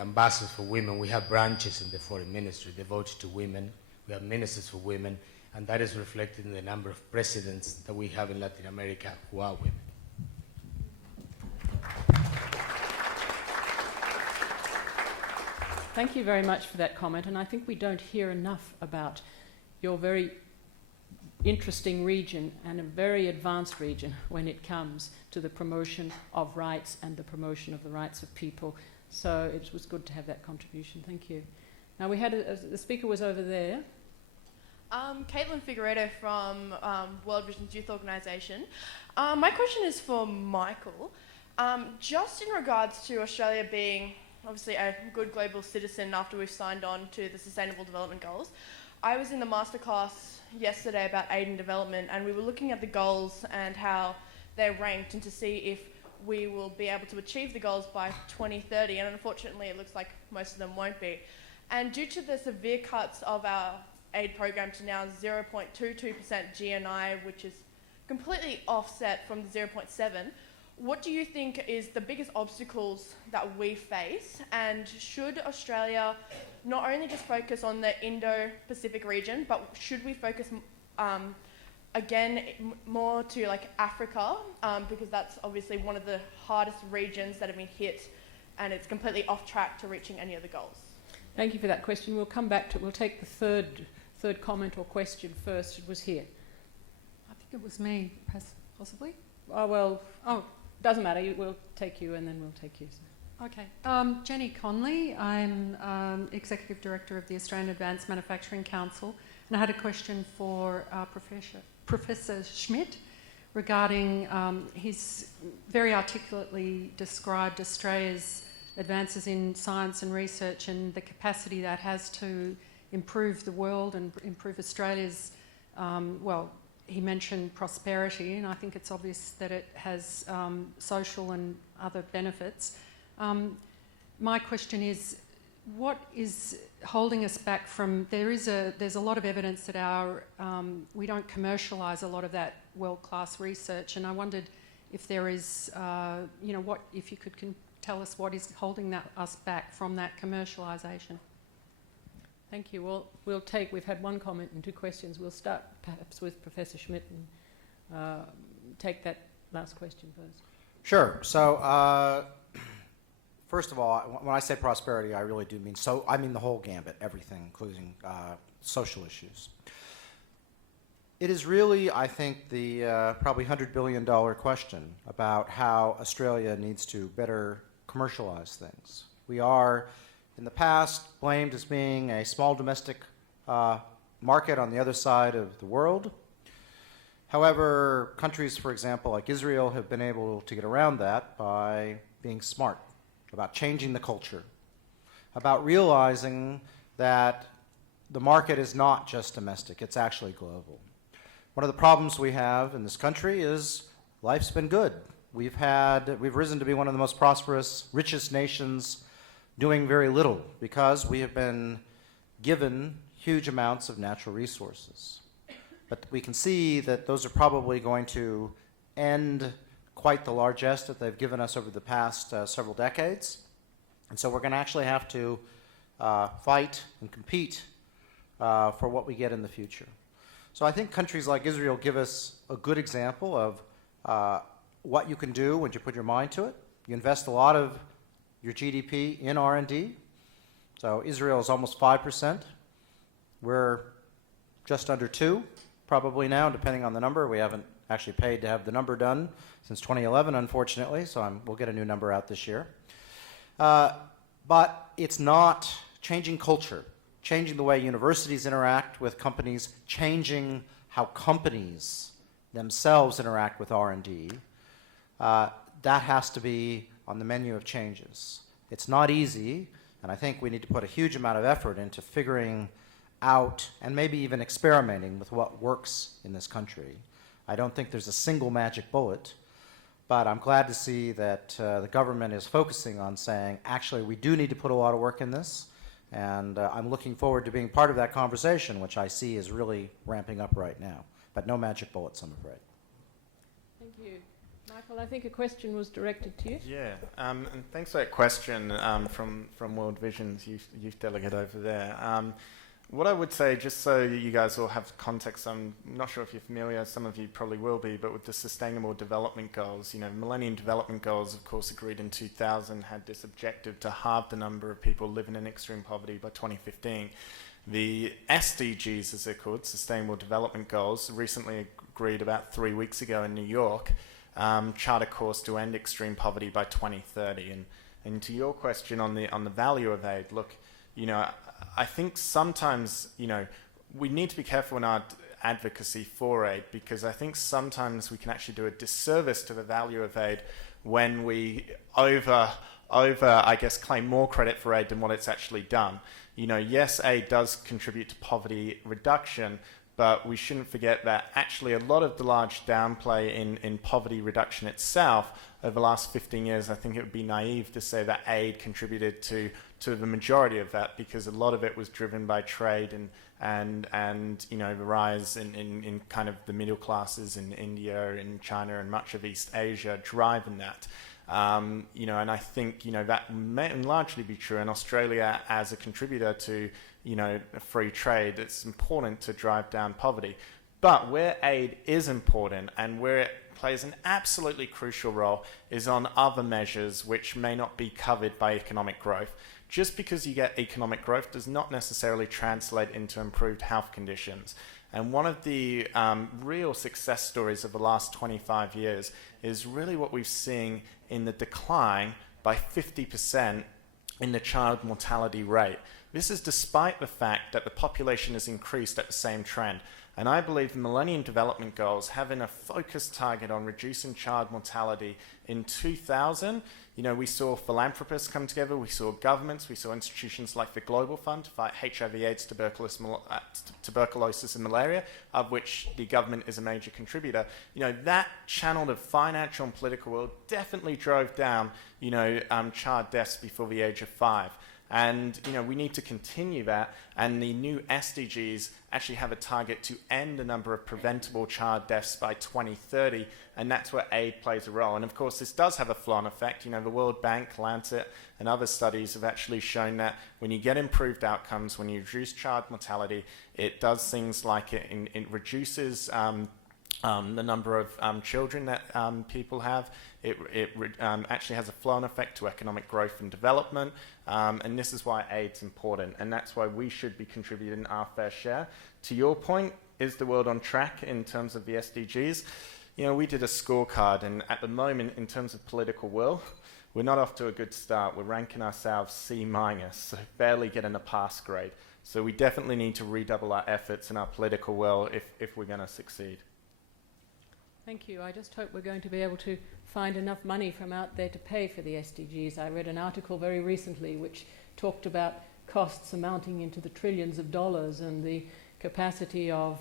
ambassadors for women. We have branches in the foreign ministry devoted to women. We have ministers for women, and that is reflected in the number of presidents that we have in Latin America who are women. Thank you very much for that comment, and I think we don't hear enough about your very interesting region and a very advanced region when it comes to the promotion of rights and the promotion of the rights of people. So it was good to have that contribution. Thank you. Now we had the speaker was over there. Caitlin Figueredo from World Vision's Youth Organisation. My question is for Michael. Just in regards to Australia being obviously a good global citizen after we've signed on to the Sustainable Development Goals, I was in the masterclass yesterday about aid and development, and we were looking at the goals and how they're ranked and to see if we will be able to achieve the goals by 2030, and unfortunately it looks like most of them won't be. And due to the severe cuts of our aid program to now 0.22% GNI, which is completely offset from the 0.7, what do you think is the biggest obstacles that we face, and should Australia not only just focus on the Indo-Pacific region, but should we focus again more to like Africa, because that's obviously one of the hardest regions that have been hit, and it's completely off track to reaching any of the goals? Thank you for that question. We'll come back to it. We'll take the third comment or question first. It was here. I think it was me, possibly. Oh, well, doesn't matter. We'll take you and then we'll take you. Okay. Jenny Conley. I'm Executive Director of the Australian Advanced Manufacturing Council, and I had a question for Professor Schmidt regarding he's very articulately described Australia's advances in science and research and the capacity that has to improve the world and improve Australia's, he mentioned prosperity, and I think it's obvious that it has social and other benefits. My question is, what is holding us back from, there's a lot of evidence that we don't commercialise a lot of that world-class research, and I wondered if there is, if you could tell us what is holding us back from that commercialisation. Thank you. Well, we've had one comment and 2 questions. We'll start perhaps with Professor Schmidt and take that last question first. Sure. So, first of all, when I say prosperity, I really do mean, I mean the whole gambit, everything, including social issues. It is really, I think, the probably $100 billion question about how Australia needs to better commercialize things. We are, in the past, blamed as being a small domestic market on the other side of the world. However, countries, for example, like Israel, have been able to get around that by being smart about changing the culture, about realizing that the market is not just domestic, it's actually global. One of the problems we have in this country is life's been good. We've risen to be one of the most prosperous, richest nations doing very little because we have been given huge amounts of natural resources. But we can see that those are probably going to end quite the largesse that they've given us over the past several decades. And so we're going to actually have to fight and compete for what we get in the future. So I think countries like Israel give us a good example of what you can do when you put your mind to it. You invest a lot of your GDP in R&D. So Israel is almost 5%. We're just under 2, probably now, depending on the number. We haven't actually paid to have the number done since 2011, unfortunately, so we'll get a new number out this year. But it's not changing culture, changing the way universities interact with companies, changing how companies themselves interact with R&D. That has to be on the menu of changes. It's not easy, and I think we need to put a huge amount of effort into figuring out and maybe even experimenting with what works in this country. I don't think there's a single magic bullet, but I'm glad to see that the government is focusing on saying, actually, we do need to put a lot of work in this, and I'm looking forward to being part of that conversation, which I see is really ramping up right now. But no magic bullets, I'm afraid. Thank you. Michael, I think a question was directed to you. Yeah, and thanks for that question from World Vision's youth delegate over there. What I would say, just so you guys all have context, I'm not sure if you're familiar, some of you probably will be, but with the Sustainable Development Goals, Millennium Development Goals, of course, agreed in 2000, had this objective to halve the number of people living in extreme poverty by 2015. The SDGs, as they're called, Sustainable Development Goals, recently agreed about 3 weeks ago in New York, chart a course to end extreme poverty by 2030. And to your question on the value of aid, look, I think sometimes, we need to be careful in our advocacy for aid, because I think sometimes we can actually do a disservice to the value of aid when we I guess, claim more credit for aid than what it's actually done. Yes, aid does contribute to poverty reduction, but we shouldn't forget that actually a lot of the large downplay in poverty reduction itself over the last 15 years, I think it would be naive to say that aid contributed to the majority of that, because a lot of it was driven by trade and the rise in kind of the middle classes in India, in China, and much of East Asia driving that. And I think, that may largely be true in Australia as a contributor to, free trade. It's important to drive down poverty. But where aid is important and where it plays an absolutely crucial role is on other measures which may not be covered by economic growth. Just because you get economic growth does not necessarily translate into improved health conditions. And one of the real success stories of the last 25 years is really what we've seen in the decline by 50% in the child mortality rate. This is despite the fact that the population has increased at the same trend. And I believe the Millennium Development Goals, having a focused target on reducing child mortality in 2000, we saw philanthropists come together, we saw governments, we saw institutions like the Global Fund to fight HIV, AIDS, tuberculosis and malaria, of which the government is a major contributor. That channel of financial and political will definitely drove down, child deaths before the age of 5. And, we need to continue that, and the new SDGs actually have a target to end the number of preventable child deaths by 2030, and that's where aid plays a role. And of course, this does have a flow-on effect. The World Bank, Lancet, and other studies have actually shown that when you get improved outcomes, when you reduce child mortality, it does things like it reduces the number of children that people have. It actually has a flow-on effect to economic growth and development, and this is why aid's important, and that's why we should be contributing our fair share. To your point, is the world on track in terms of the SDGs? We did a scorecard, and at the moment, in terms of political will, we're not off to a good start. We're ranking ourselves C-, so barely getting a pass grade. So we definitely need to redouble our efforts and our political will if we're going to succeed. Thank you. I just hope we're going to be able to find enough money from out there to pay for the SDGs. I read an article very recently which talked about costs amounting into the trillions of dollars, and the capacity of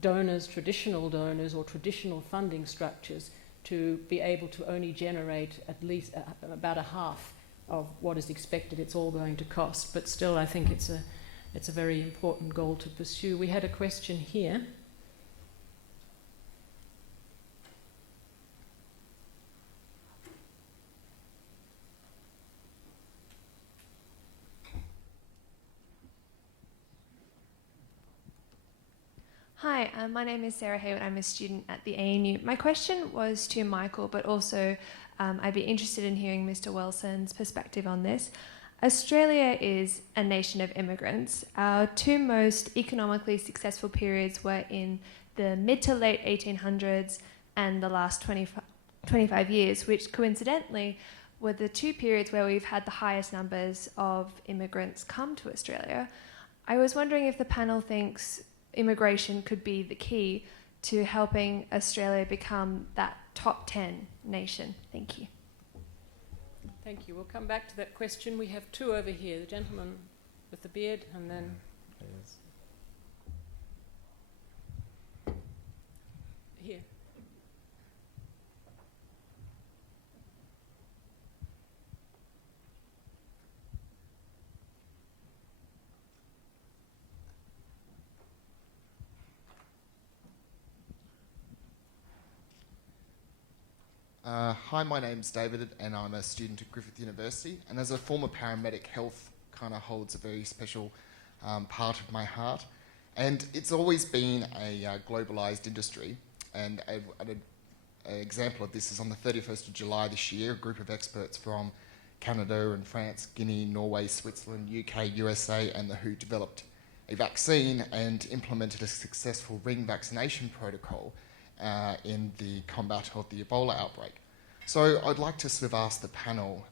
donors, traditional donors or traditional funding structures, to be able to only generate at least about a half of what is expected it's all going to cost. But still, I think it's a very important goal to pursue. We had a question here. Hi, my name is Sara Hayward. I'm a student at the ANU. My question was to Michael, but also I'd be interested in hearing Mr. Wilson's perspective on this. Australia is a nation of immigrants. Our two most economically successful periods were in the mid to late 1800s and the last 25 years, which coincidentally were the two periods where we've had the highest numbers of immigrants come to Australia. I was wondering if the panel thinks immigration could be the key to helping Australia become that top 10 nation. Thank you. Thank you. We'll come back to that question. We have two over here, the gentleman with the beard and then... Here. Hi, my name's David and I'm a student at Griffith University, and as a former paramedic, health kind of holds a very special part of my heart. And it's always been a globalised industry, and an example of this is on the 31st of July this year, a group of experts from Canada and France, Guinea, Norway, Switzerland, UK, USA and the WHO developed a vaccine and implemented a successful ring vaccination protocol in the combat of the Ebola outbreak. So I'd like to sort of ask the panel,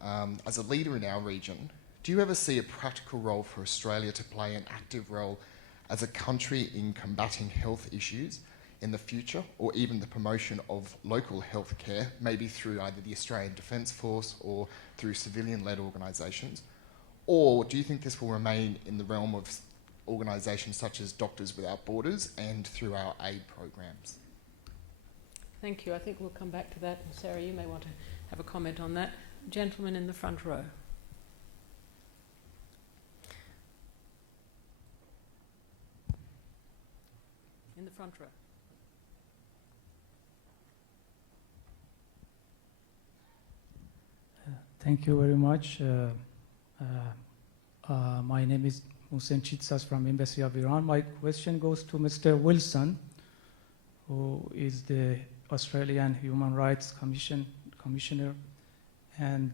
as a leader in our region, do you ever see a practical role for Australia to play an active role as a country in combating health issues in the future, or even the promotion of local health care, maybe through either the Australian Defence Force or through civilian-led organisations? Or do you think this will remain in the realm of organisations such as Doctors Without Borders and through our aid programs? Thank you. I think we'll come back to that. Sarah, you may want to have a comment on that. Gentleman in the front row. In the front row. Thank you very much. My name is Hussein Chitsas from Embassy of Iran. My question goes to Mr. Wilson, who is the Australian Human Rights Commissioner. And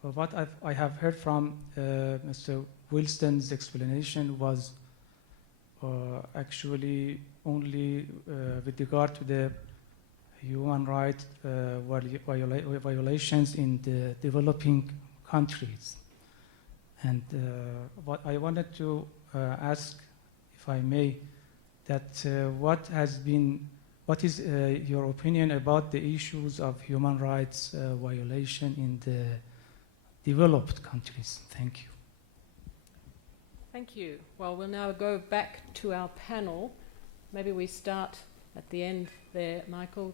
what I have heard from Mr. Wilson's explanation was actually only with regard to the human rights violations in the developing countries. And what I wanted to ask, if I may, that what is your opinion about the issues of human rights violation in the developed countries? Thank you. Thank you. Well, we'll now go back to our panel. Maybe we start at the end there. Michael,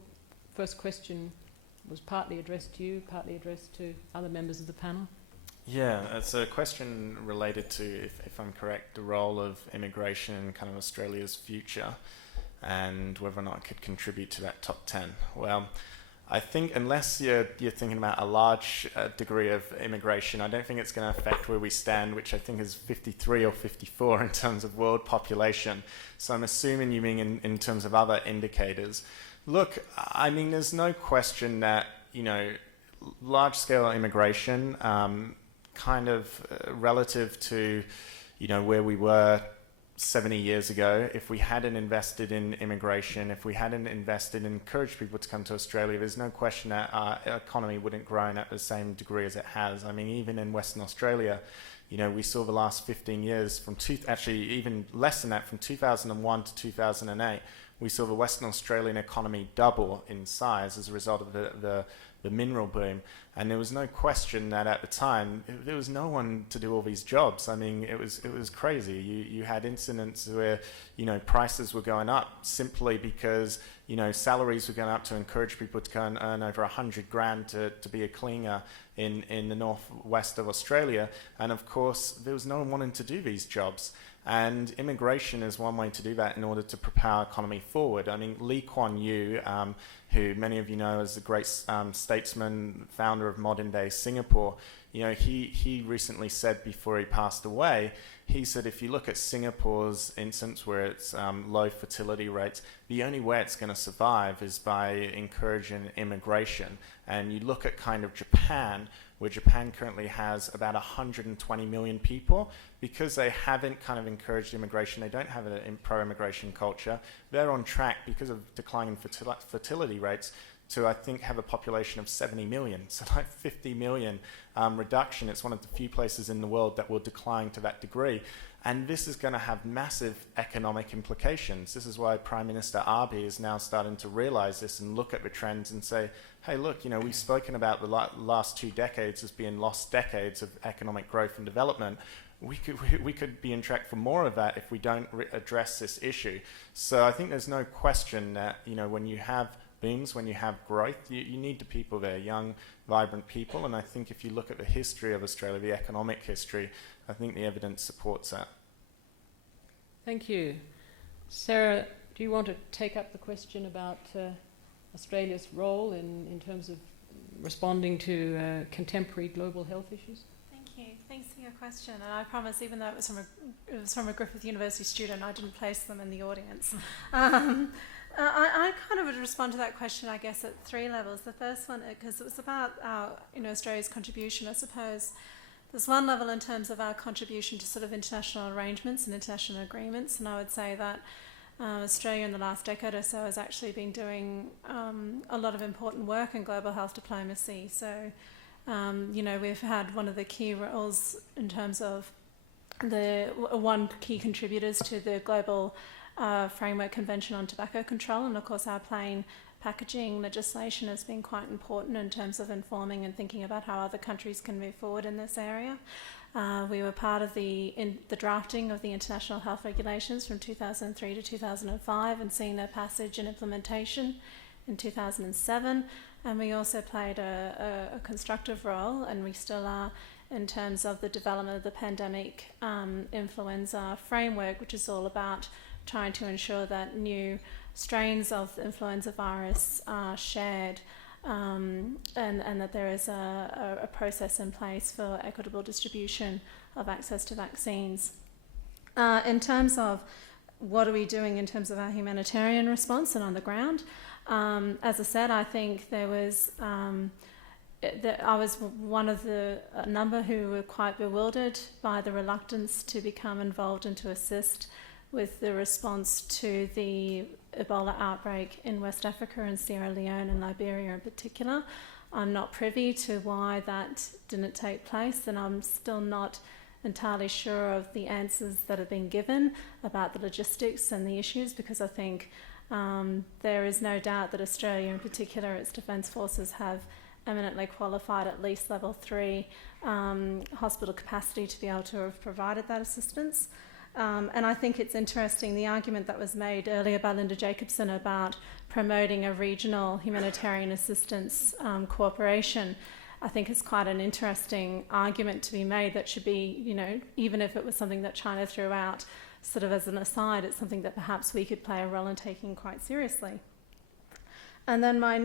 first question was partly addressed to you, partly addressed to other members of the panel. Yeah, it's a question related to, if I'm correct, the role of immigration in kind of Australia's future and whether or not it could contribute to that top 10. Well, I think unless you're thinking about a large degree of immigration, I don't think it's going to affect where we stand, which I think is 53 or 54 in terms of world population. So I'm assuming you mean in terms of other indicators. Look, I mean, there's no question that, you know, large-scale immigration, kind of relative to, you know, where we were 70 years ago, if we hadn't invested in immigration, if we hadn't invested and encouraged people to come to Australia, there's no question that our economy wouldn't grow at the same degree as it has. I mean, even in Western Australia, you know, we saw the last 15 years actually even less than that, from 2001 to 2008, we saw the Western Australian economy double in size as a result of the mineral boom. And there was no question that at the time, there was no one to do all these jobs. I mean, it was crazy. You had incidents where, you know, prices were going up simply because, you know, salaries were going up to encourage people to go and earn over 100 grand to be a cleaner in the northwest of Australia. And of course, there was no one wanting to do these jobs. And immigration is one way to do that in order to propel our economy forward. I mean, Lee Kuan Yew, who many of you know as the great statesman, founder of modern-day Singapore, You know, he recently said before he passed away, he said if you look at Singapore's instance where it's low fertility rates, the only way it's going to survive is by encouraging immigration. And you look at kind of Japan, where Japan currently has about 120 million people, because they haven't kind of encouraged immigration, they don't have a pro-immigration culture, they're on track because of declining fertility rates to, I think, have a population of 70 million. So like 50 million reduction. It's one of the few places in the world that will decline to that degree. And this is going to have massive economic implications. This is why Prime Minister Abiy is now starting to realize this and look at the trends and say, hey, look, you know, we've spoken about the last 2 decades as being lost decades of economic growth and development. We could be in track for more of that if we don't address this issue. So I think there's no question that, you know, when you have booms, when you have growth, you need the people there, young, vibrant people. And I think if you look at the history of Australia, the economic history, I think the evidence supports that. Thank you. Sara, do you want to take up the question about Australia's role in terms of responding to contemporary global health issues? Thank you. Thanks for your question. And I promise, even though it was from a Griffith University student, I didn't place them in the audience. I kind of would respond to that question, I guess, at 3 levels. The first one, because it was about our, Australia's contribution, I suppose. There's one level in terms of our contribution to sort of international arrangements and international agreements, and I would say that Australia in the last decade or so has actually been doing a lot of important work in global health diplomacy. So, we've had one of the key roles in terms of one key contributors to the global Framework Convention on Tobacco Control, and of course our plain packaging legislation has been quite important in terms of informing and thinking about how other countries can move forward in this area. We were part of the drafting of the international health regulations from 2003 to 2005 and seeing their passage and implementation in 2007, and we also played a constructive role, and we still are, in terms of the development of the pandemic influenza framework, which is all about trying to ensure that new strains of the influenza virus are shared and that there is a process in place for equitable distribution of access to vaccines. In terms of what are we doing in terms of our humanitarian response and on the ground, as I said, I think there was I was one of a number who were quite bewildered by the reluctance to become involved and to assist with the response to the Ebola outbreak in West Africa and Sierra Leone and Liberia in particular. I'm not privy to why that didn't take place, and I'm still not entirely sure of the answers that have been given about the logistics and the issues, because I think there is no doubt that Australia, in particular its defence forces, have eminently qualified at least level 3 hospital capacity to be able to have provided that assistance. And I think it's interesting, the argument that was made earlier by Linda Jacobson about promoting a regional humanitarian assistance cooperation. I think it's quite an interesting argument to be made that should be, even if it was something that China threw out sort of as an aside, it's something that perhaps we could play a role in taking quite seriously. And then my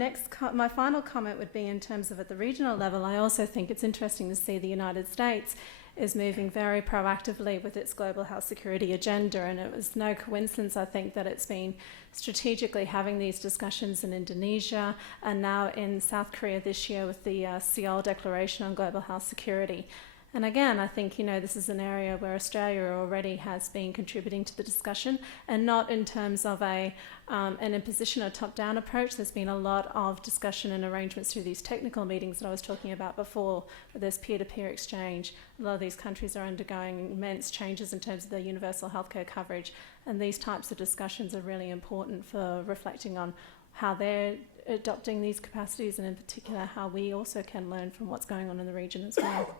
final comment would be in terms of at the regional level, I also think it's interesting to see the United States is moving very proactively with its global health security agenda, and it was no coincidence, I think, that it's been strategically having these discussions in Indonesia and now in South Korea this year with the Seoul Declaration on Global Health Security. And again, I think, this is an area where Australia already has been contributing to the discussion, and not in terms of an imposition or top-down approach. There's been a lot of discussion and arrangements through these technical meetings that I was talking about before, where there's peer-to-peer exchange. A lot of these countries are undergoing immense changes in terms of their universal healthcare coverage, and these types of discussions are really important for reflecting on how they're adopting these capacities, and in particular how we also can learn from what's going on in the region as well.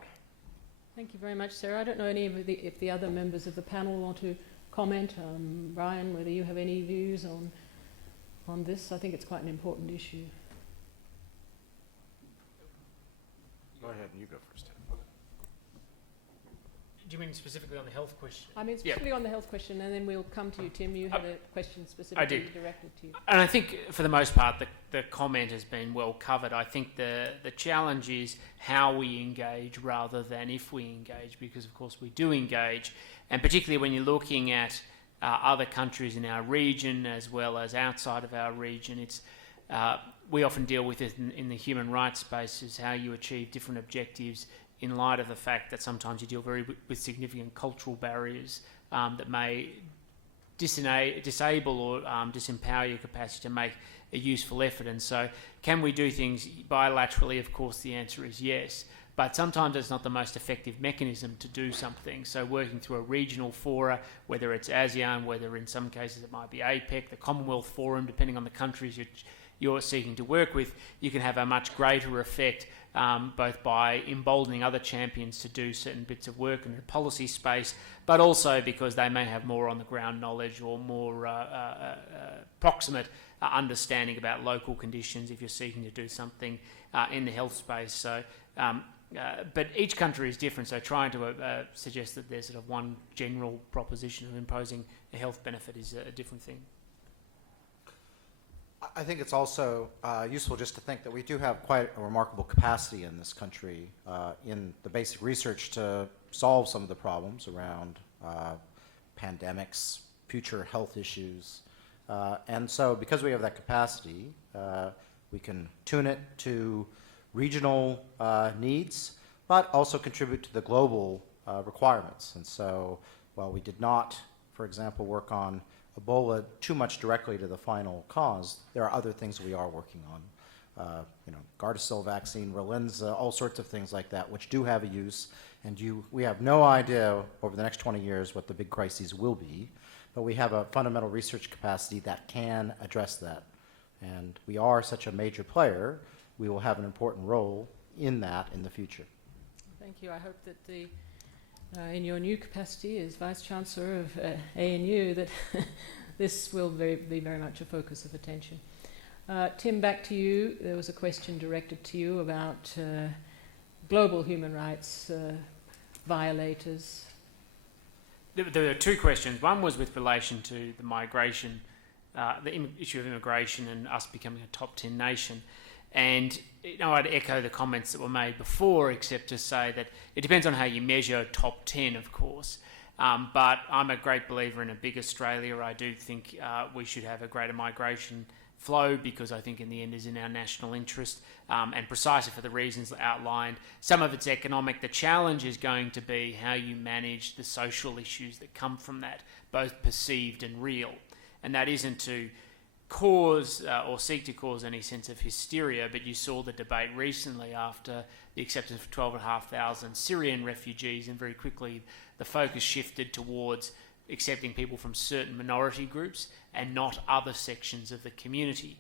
Thank you very much, Sara. I don't know if the other members of the panel want to comment. Brian, whether you have any views on this. I think it's quite an important issue. Go ahead, you go first. Do you mean specifically on the health question? I mean specifically on the health question, and then we'll come to you, Tim. You had a question specifically directed to you. And I think for the most part the comment has been well covered. I think the challenge is how we engage rather than if we engage, because of course we do engage, and particularly when you're looking at other countries in our region as well as outside of our region, it's we often deal with it in the human rights space, is how you achieve different objectives in light of the fact that sometimes you deal with significant cultural barriers that may disable or disempower your capacity to make a useful effort. And so can we do things bilaterally? Of course the answer is yes, but sometimes it's not the most effective mechanism to do something. So working through a regional fora, whether it's ASEAN, whether in some cases it might be APEC, the Commonwealth Forum, depending on the countries you're seeking to work with, you can have a much greater effect both by emboldening other champions to do certain bits of work in the policy space, but also because they may have more on the ground knowledge or more proximate understanding about local conditions if you're seeking to do something in the health space. So, but each country is different, so trying to suggest that there's sort of one general proposition of imposing a health benefit is a different thing. I think it's also useful just to think that we do have quite a remarkable capacity in this country in the basic research to solve some of the problems around pandemics, future health issues. And so because we have that capacity, we can tune it to regional needs, but also contribute to the global requirements. And so while we did not, for example, work on Ebola too much directly to the final cause, there are other things we are working on. Gardasil vaccine, Relenza, all sorts of things like that, which do have a use. And we have no idea over the next 20 years what the big crises will be, but we have a fundamental research capacity that can address that. And we are such a major player, we will have an important role in that in the future. Thank you. I hope that in your new capacity as Vice-Chancellor of ANU, that this will be very much a focus of attention. Tim, back to you. There was a question directed to you about global human rights violators. There are two questions. One was with relation to the migration, the issue of immigration and us becoming a top 10 nation. And I'd echo the comments that were made before, except to say that it depends on how you measure top 10, of course. But I'm a great believer in a big Australia. I do think we should have a greater migration flow, because I think in the end is in our national interest, and precisely for the reasons outlined. Some of it's economic. The challenge is going to be how you manage the social issues that come from that, both perceived and real. And that isn't to cause or seek to cause any sense of hysteria, but you saw the debate recently after the acceptance of 12,500 Syrian refugees, and very quickly the focus shifted towards accepting people from certain minority groups and not other sections of the community,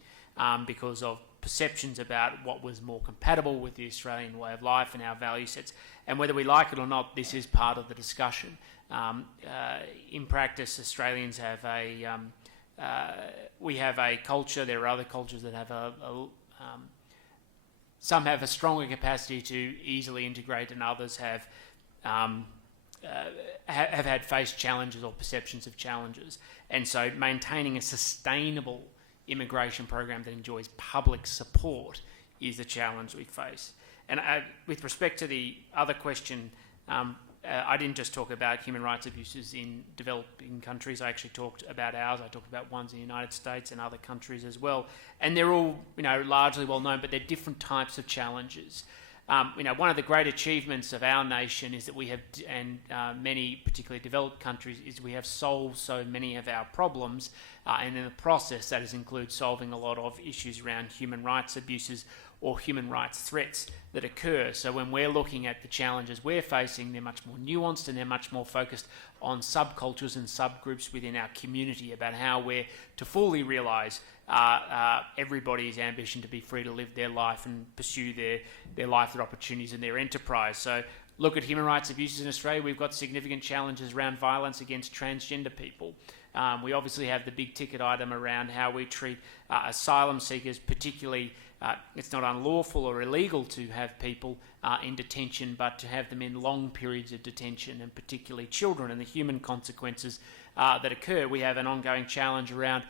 because of perceptions about what was more compatible with the Australian way of life and our value sets. And whether we like it or not, this is part of the discussion. In practice, Australians have we have a culture. There are other cultures that have some have a stronger capacity to easily integrate, and others have faced challenges or perceptions of challenges. And so maintaining a sustainable immigration program that enjoys public support is the challenge we face. And with respect to the other question, I didn't just talk about human rights abuses in developing countries. I actually talked about ours. I talked about ones in the United States and other countries as well. And they're all, largely well known, but they're different types of challenges. One of the great achievements of our nation is that we have, and many particularly developed countries, is we have solved so many of our problems, and in the process that has included solving a lot of issues around human rights abuses or human rights threats that occur. So when we're looking at the challenges we're facing, they're much more nuanced and they're much more focused on subcultures and subgroups within our community, about how we're to fully realise everybody's ambition to be free to live their life and pursue their life, their opportunities and their enterprise. So look at human rights abuses in Australia. We've got significant challenges around violence against transgender people. We obviously have the big ticket item around how we treat asylum seekers, particularly it's not unlawful or illegal to have people in detention, but to have them in long periods of detention, and particularly children, and the human consequences that occur. We have an ongoing challenge around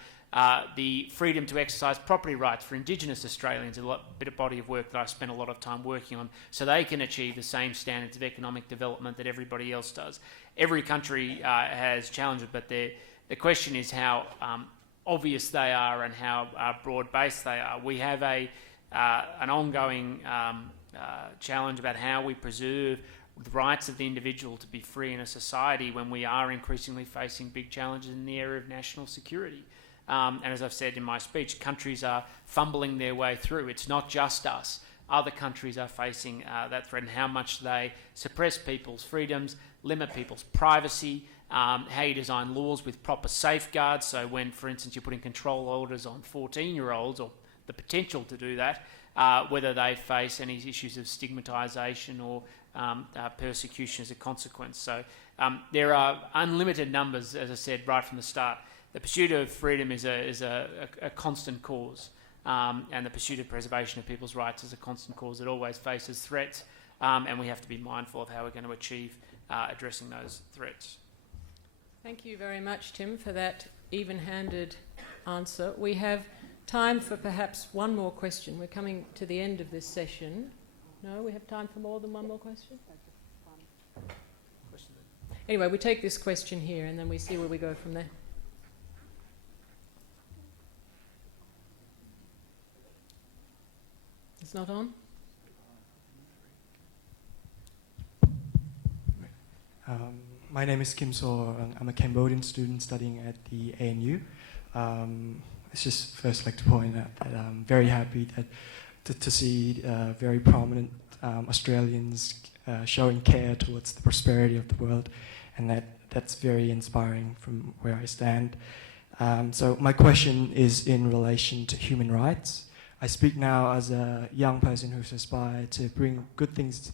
the freedom to exercise property rights for Indigenous Australians, a bit of body of work that I've spent a lot of time working on, so they can achieve the same standards of economic development that everybody else does. Every country has challenges, but the question is how obvious they are and how broad-based they are. We have an ongoing challenge about how we preserve the rights of the individual to be free in a society when we are increasingly facing big challenges in the area of national security. And as I've said in my speech, countries are fumbling their way through. It's not just us. Other countries are facing that threat, and how much they suppress people's freedoms, limit people's privacy, how you design laws with proper safeguards. So when, for instance, you're putting control orders on 14-year-olds, or the potential to do that, whether they face any issues of stigmatisation or persecution as a consequence. So there are unlimited numbers, as I said right from the start. The pursuit of freedom is a constant cause, and the pursuit of preservation of people's rights is a constant cause that always faces threats, and we have to be mindful of how we're going to achieve addressing those threats. Thank you very much, Tim, for that even-handed answer. We have time for perhaps one more question. We're coming to the end of this session. No, we have time for more than one more question? Anyway, we take this question here and then we see where we go from there. It's not on? My name is Kim So. I'm a Cambodian student studying at the ANU. It's just first like to point out that I'm very happy that to see very prominent Australians showing care towards the prosperity of the world, and that's very inspiring from where I stand. So my question is in relation to human rights. I speak now as a young person who's aspired to bring good things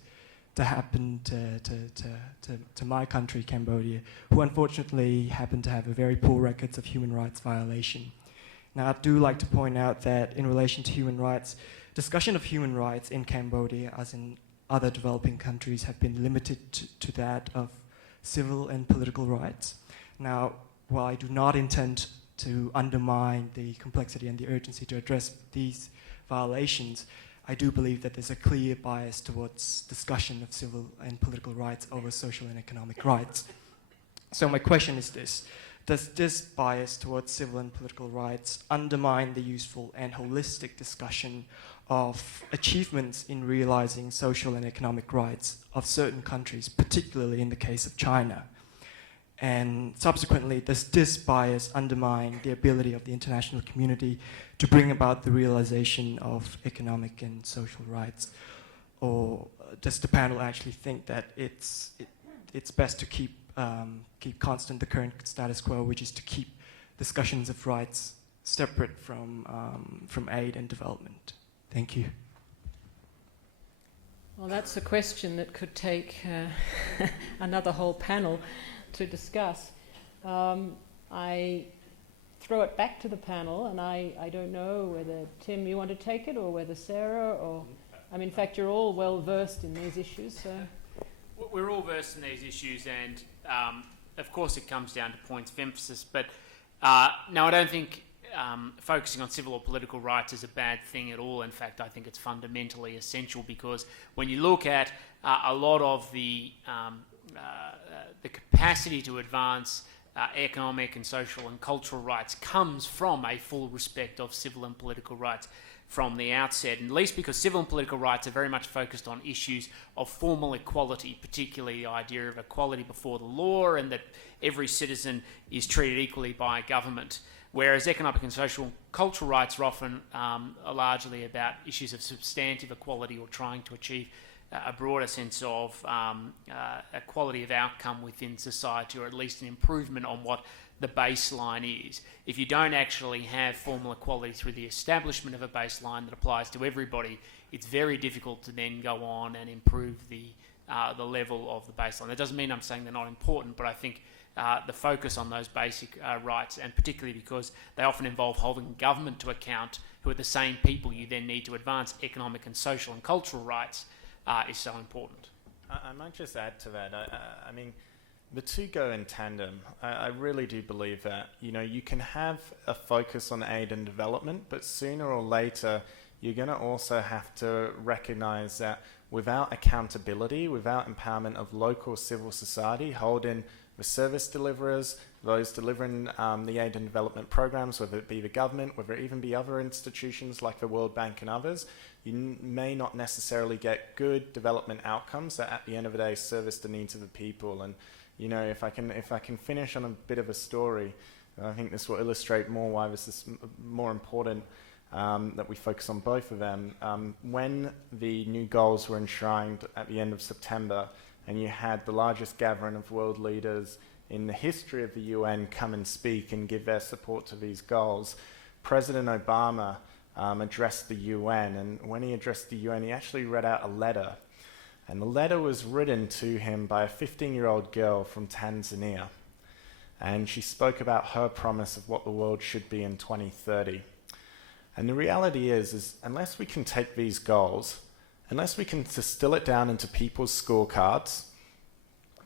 to happen to my country, Cambodia, who unfortunately happen to have a very poor records of human rights violation. Now, I do like to point out that in relation to human rights, discussion of human rights in Cambodia, as in other developing countries, have been limited to that of civil and political rights. Now, while I do not intend to undermine the complexity and the urgency to address these violations, I do believe that there's a clear bias towards discussion of civil and political rights over social and economic rights. So my question is this: does this bias towards civil and political rights undermine the useful and holistic discussion of achievements in realizing social and economic rights of certain countries, particularly in the case of China? And subsequently, does this bias undermine the ability of the international community to bring about the realization of economic and social rights? Or does the panel actually think that it's best to keep constant the current status quo, which is to keep discussions of rights separate from aid and development? Thank you. Well, that's a question that could take another whole panel to discuss. I throw it back to the panel, and I don't know whether, Tim, you want to take it, or whether Sara, or... I mean, in fact, you're all well versed in these issues, so... We're all versed in these issues, and of course it comes down to points of emphasis, but no, I don't think focusing on civil or political rights is a bad thing at all. In fact, I think it's fundamentally essential, because when you look at a lot of the capacity to advance economic and social and cultural rights comes from a full respect of civil and political rights from the outset, and at least because civil and political rights are very much focused on issues of formal equality, particularly the idea of equality before the law and that every citizen is treated equally by government, whereas economic and social and cultural rights are often are largely about issues of substantive equality, or trying to achieve a broader sense of a quality of outcome within society, or at least an improvement on what the baseline is. If you don't actually have formal equality through the establishment of a baseline that applies to everybody, it's very difficult to then go on and improve the level of the baseline. That doesn't mean I'm saying they're not important, but I think the focus on those basic rights, and particularly because they often involve holding government to account, who are the same people you then need to advance economic and social and cultural rights, is so important. I might just add to that. I mean, the two go in tandem. I really do believe that. You know, you can have a focus on aid and development, but sooner or later, you're going to also have to recognize that without accountability, without empowerment of local civil society, holding the service deliverers, those delivering the aid and development programs, whether it be the government, whether it even be other institutions like the World Bank and others, you may not necessarily get good development outcomes that at the end of the day service the needs of the people. And you know, if I can finish on a bit of a story, I think this will illustrate more why this is more important that we focus on both of them. When the new goals were enshrined at the end of September, and you had the largest gathering of world leaders in the history of the UN come and speak and give their support to these goals, President Obama addressed the UN, and when he addressed the UN, he actually read out a letter. And the letter was written to him by a 15-year-old girl from Tanzania. And she spoke about her promise of what the world should be in 2030. And the reality is unless we can take these goals, unless we can distill it down into people's scorecards,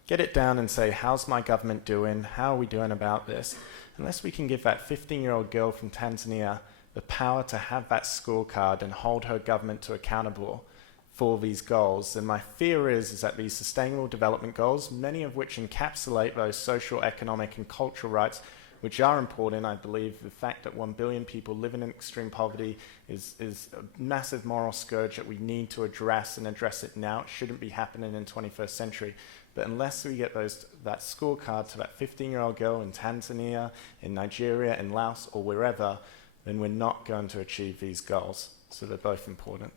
get it down and say, how's my government doing? How are we doing about this? Unless we can give that 15-year-old girl from Tanzania the power to have that scorecard and hold her government to accountable for these goals, then my fear is that these sustainable development goals, many of which encapsulate those social, economic and cultural rights, which are important. I believe the fact that 1 billion people live in extreme poverty is a massive moral scourge that we need to address, and address it now. It shouldn't be happening in the 21st century. But unless we get that scorecard to that 15-year-old girl in Tanzania, in Nigeria, in Laos, or wherever, then we're not going to achieve these goals. So they're both important.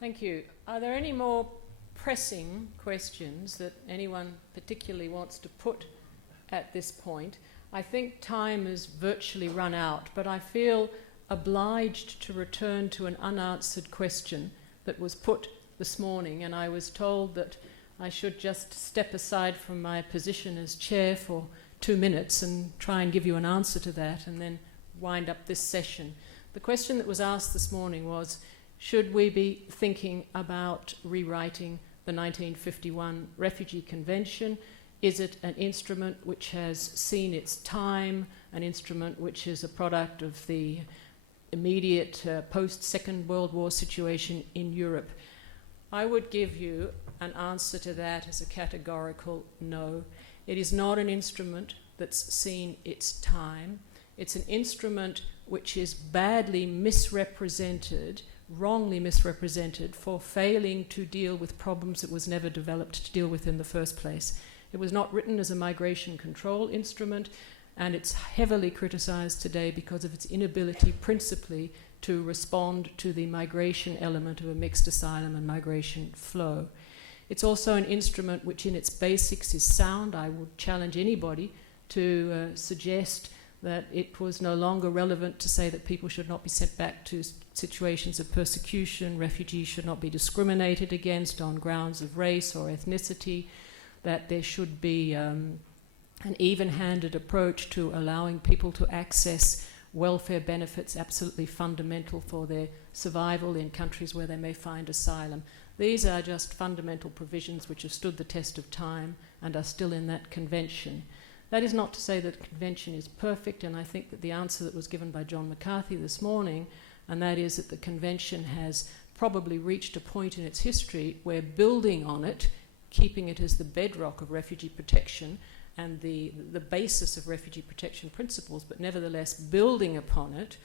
Thank you. Are there any more pressing questions that anyone particularly wants to put at this point? I think time has virtually run out, but I feel obliged to return to an unanswered question that was put this morning, and I was told that I should just step aside from my position as chair for 2 minutes and try and give you an answer to that and then wind up this session. The question that was asked this morning was, should we be thinking about rewriting the 1951 Refugee Convention? Is it an instrument which has seen its time, an instrument which is a product of the immediate post-Second World War situation in Europe? I would give you an answer to that as a categorical no. It is not an instrument that's seen its time. It's an instrument which is badly misrepresented, wrongly misrepresented, for failing to deal with problems it was never developed to deal with in the first place. It was not written as a migration control instrument, and it's heavily criticized today because of its inability principally to respond to the migration element of a mixed asylum and migration flow. It's also an instrument which in its basics is sound. I would challenge anybody to suggest that it was no longer relevant to say that people should not be sent back to situations of persecution, refugees should not be discriminated against on grounds of race or ethnicity, that there should be an even-handed approach to allowing people to access welfare benefits absolutely fundamental for their survival in countries where they may find asylum. These are just fundamental provisions which have stood the test of time and are still in that convention. That is not to say that the convention is perfect, and I think that the answer that was given by John McCarthy this morning, and that is that the convention has probably reached a point in its history where building on it, keeping it as the bedrock of refugee protection and the basis of refugee protection principles, but nevertheless building upon it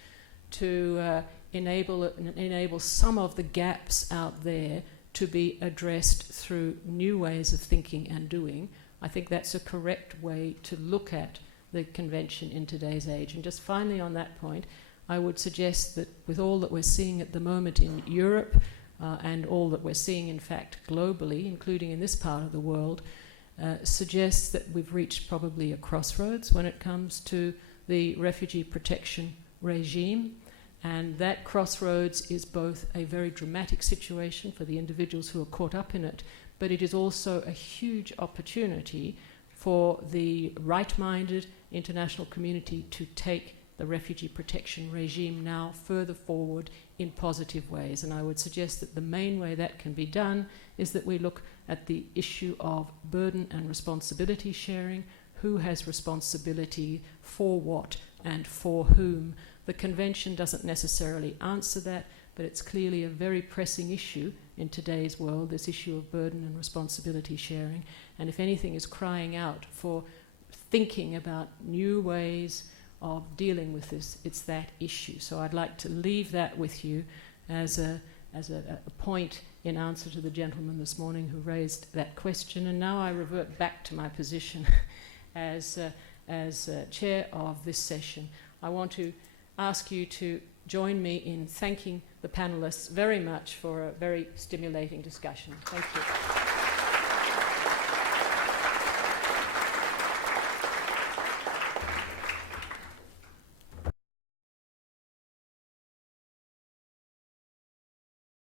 to enable some of the gaps out there to be addressed through new ways of thinking and doing. I think that's a correct way to look at the convention in today's age. And just finally on that point, I would suggest that with all that we're seeing at the moment in Europe and all that we're seeing in fact globally, including in this part of the world, suggests that we've reached probably a crossroads when it comes to the refugee protection regime. And that crossroads is both a very dramatic situation for the individuals who are caught up in it, but it is also a huge opportunity for the right-minded international community to take the refugee protection regime now further forward in positive ways. And I would suggest that the main way that can be done is that we look at the issue of burden and responsibility sharing. Who has responsibility for what and for whom? The Convention doesn't necessarily answer that, but it's clearly a very pressing issue in today's world, this issue of burden and responsibility sharing. And if anything is crying out for thinking about new ways of dealing with this, it's that issue. So I'd like to leave that with you as a point in answer to the gentleman this morning who raised that question. And now I revert back to my position as chair of this session. I want to ask you to join me in thanking the panelists very much for a very stimulating discussion. Thank you.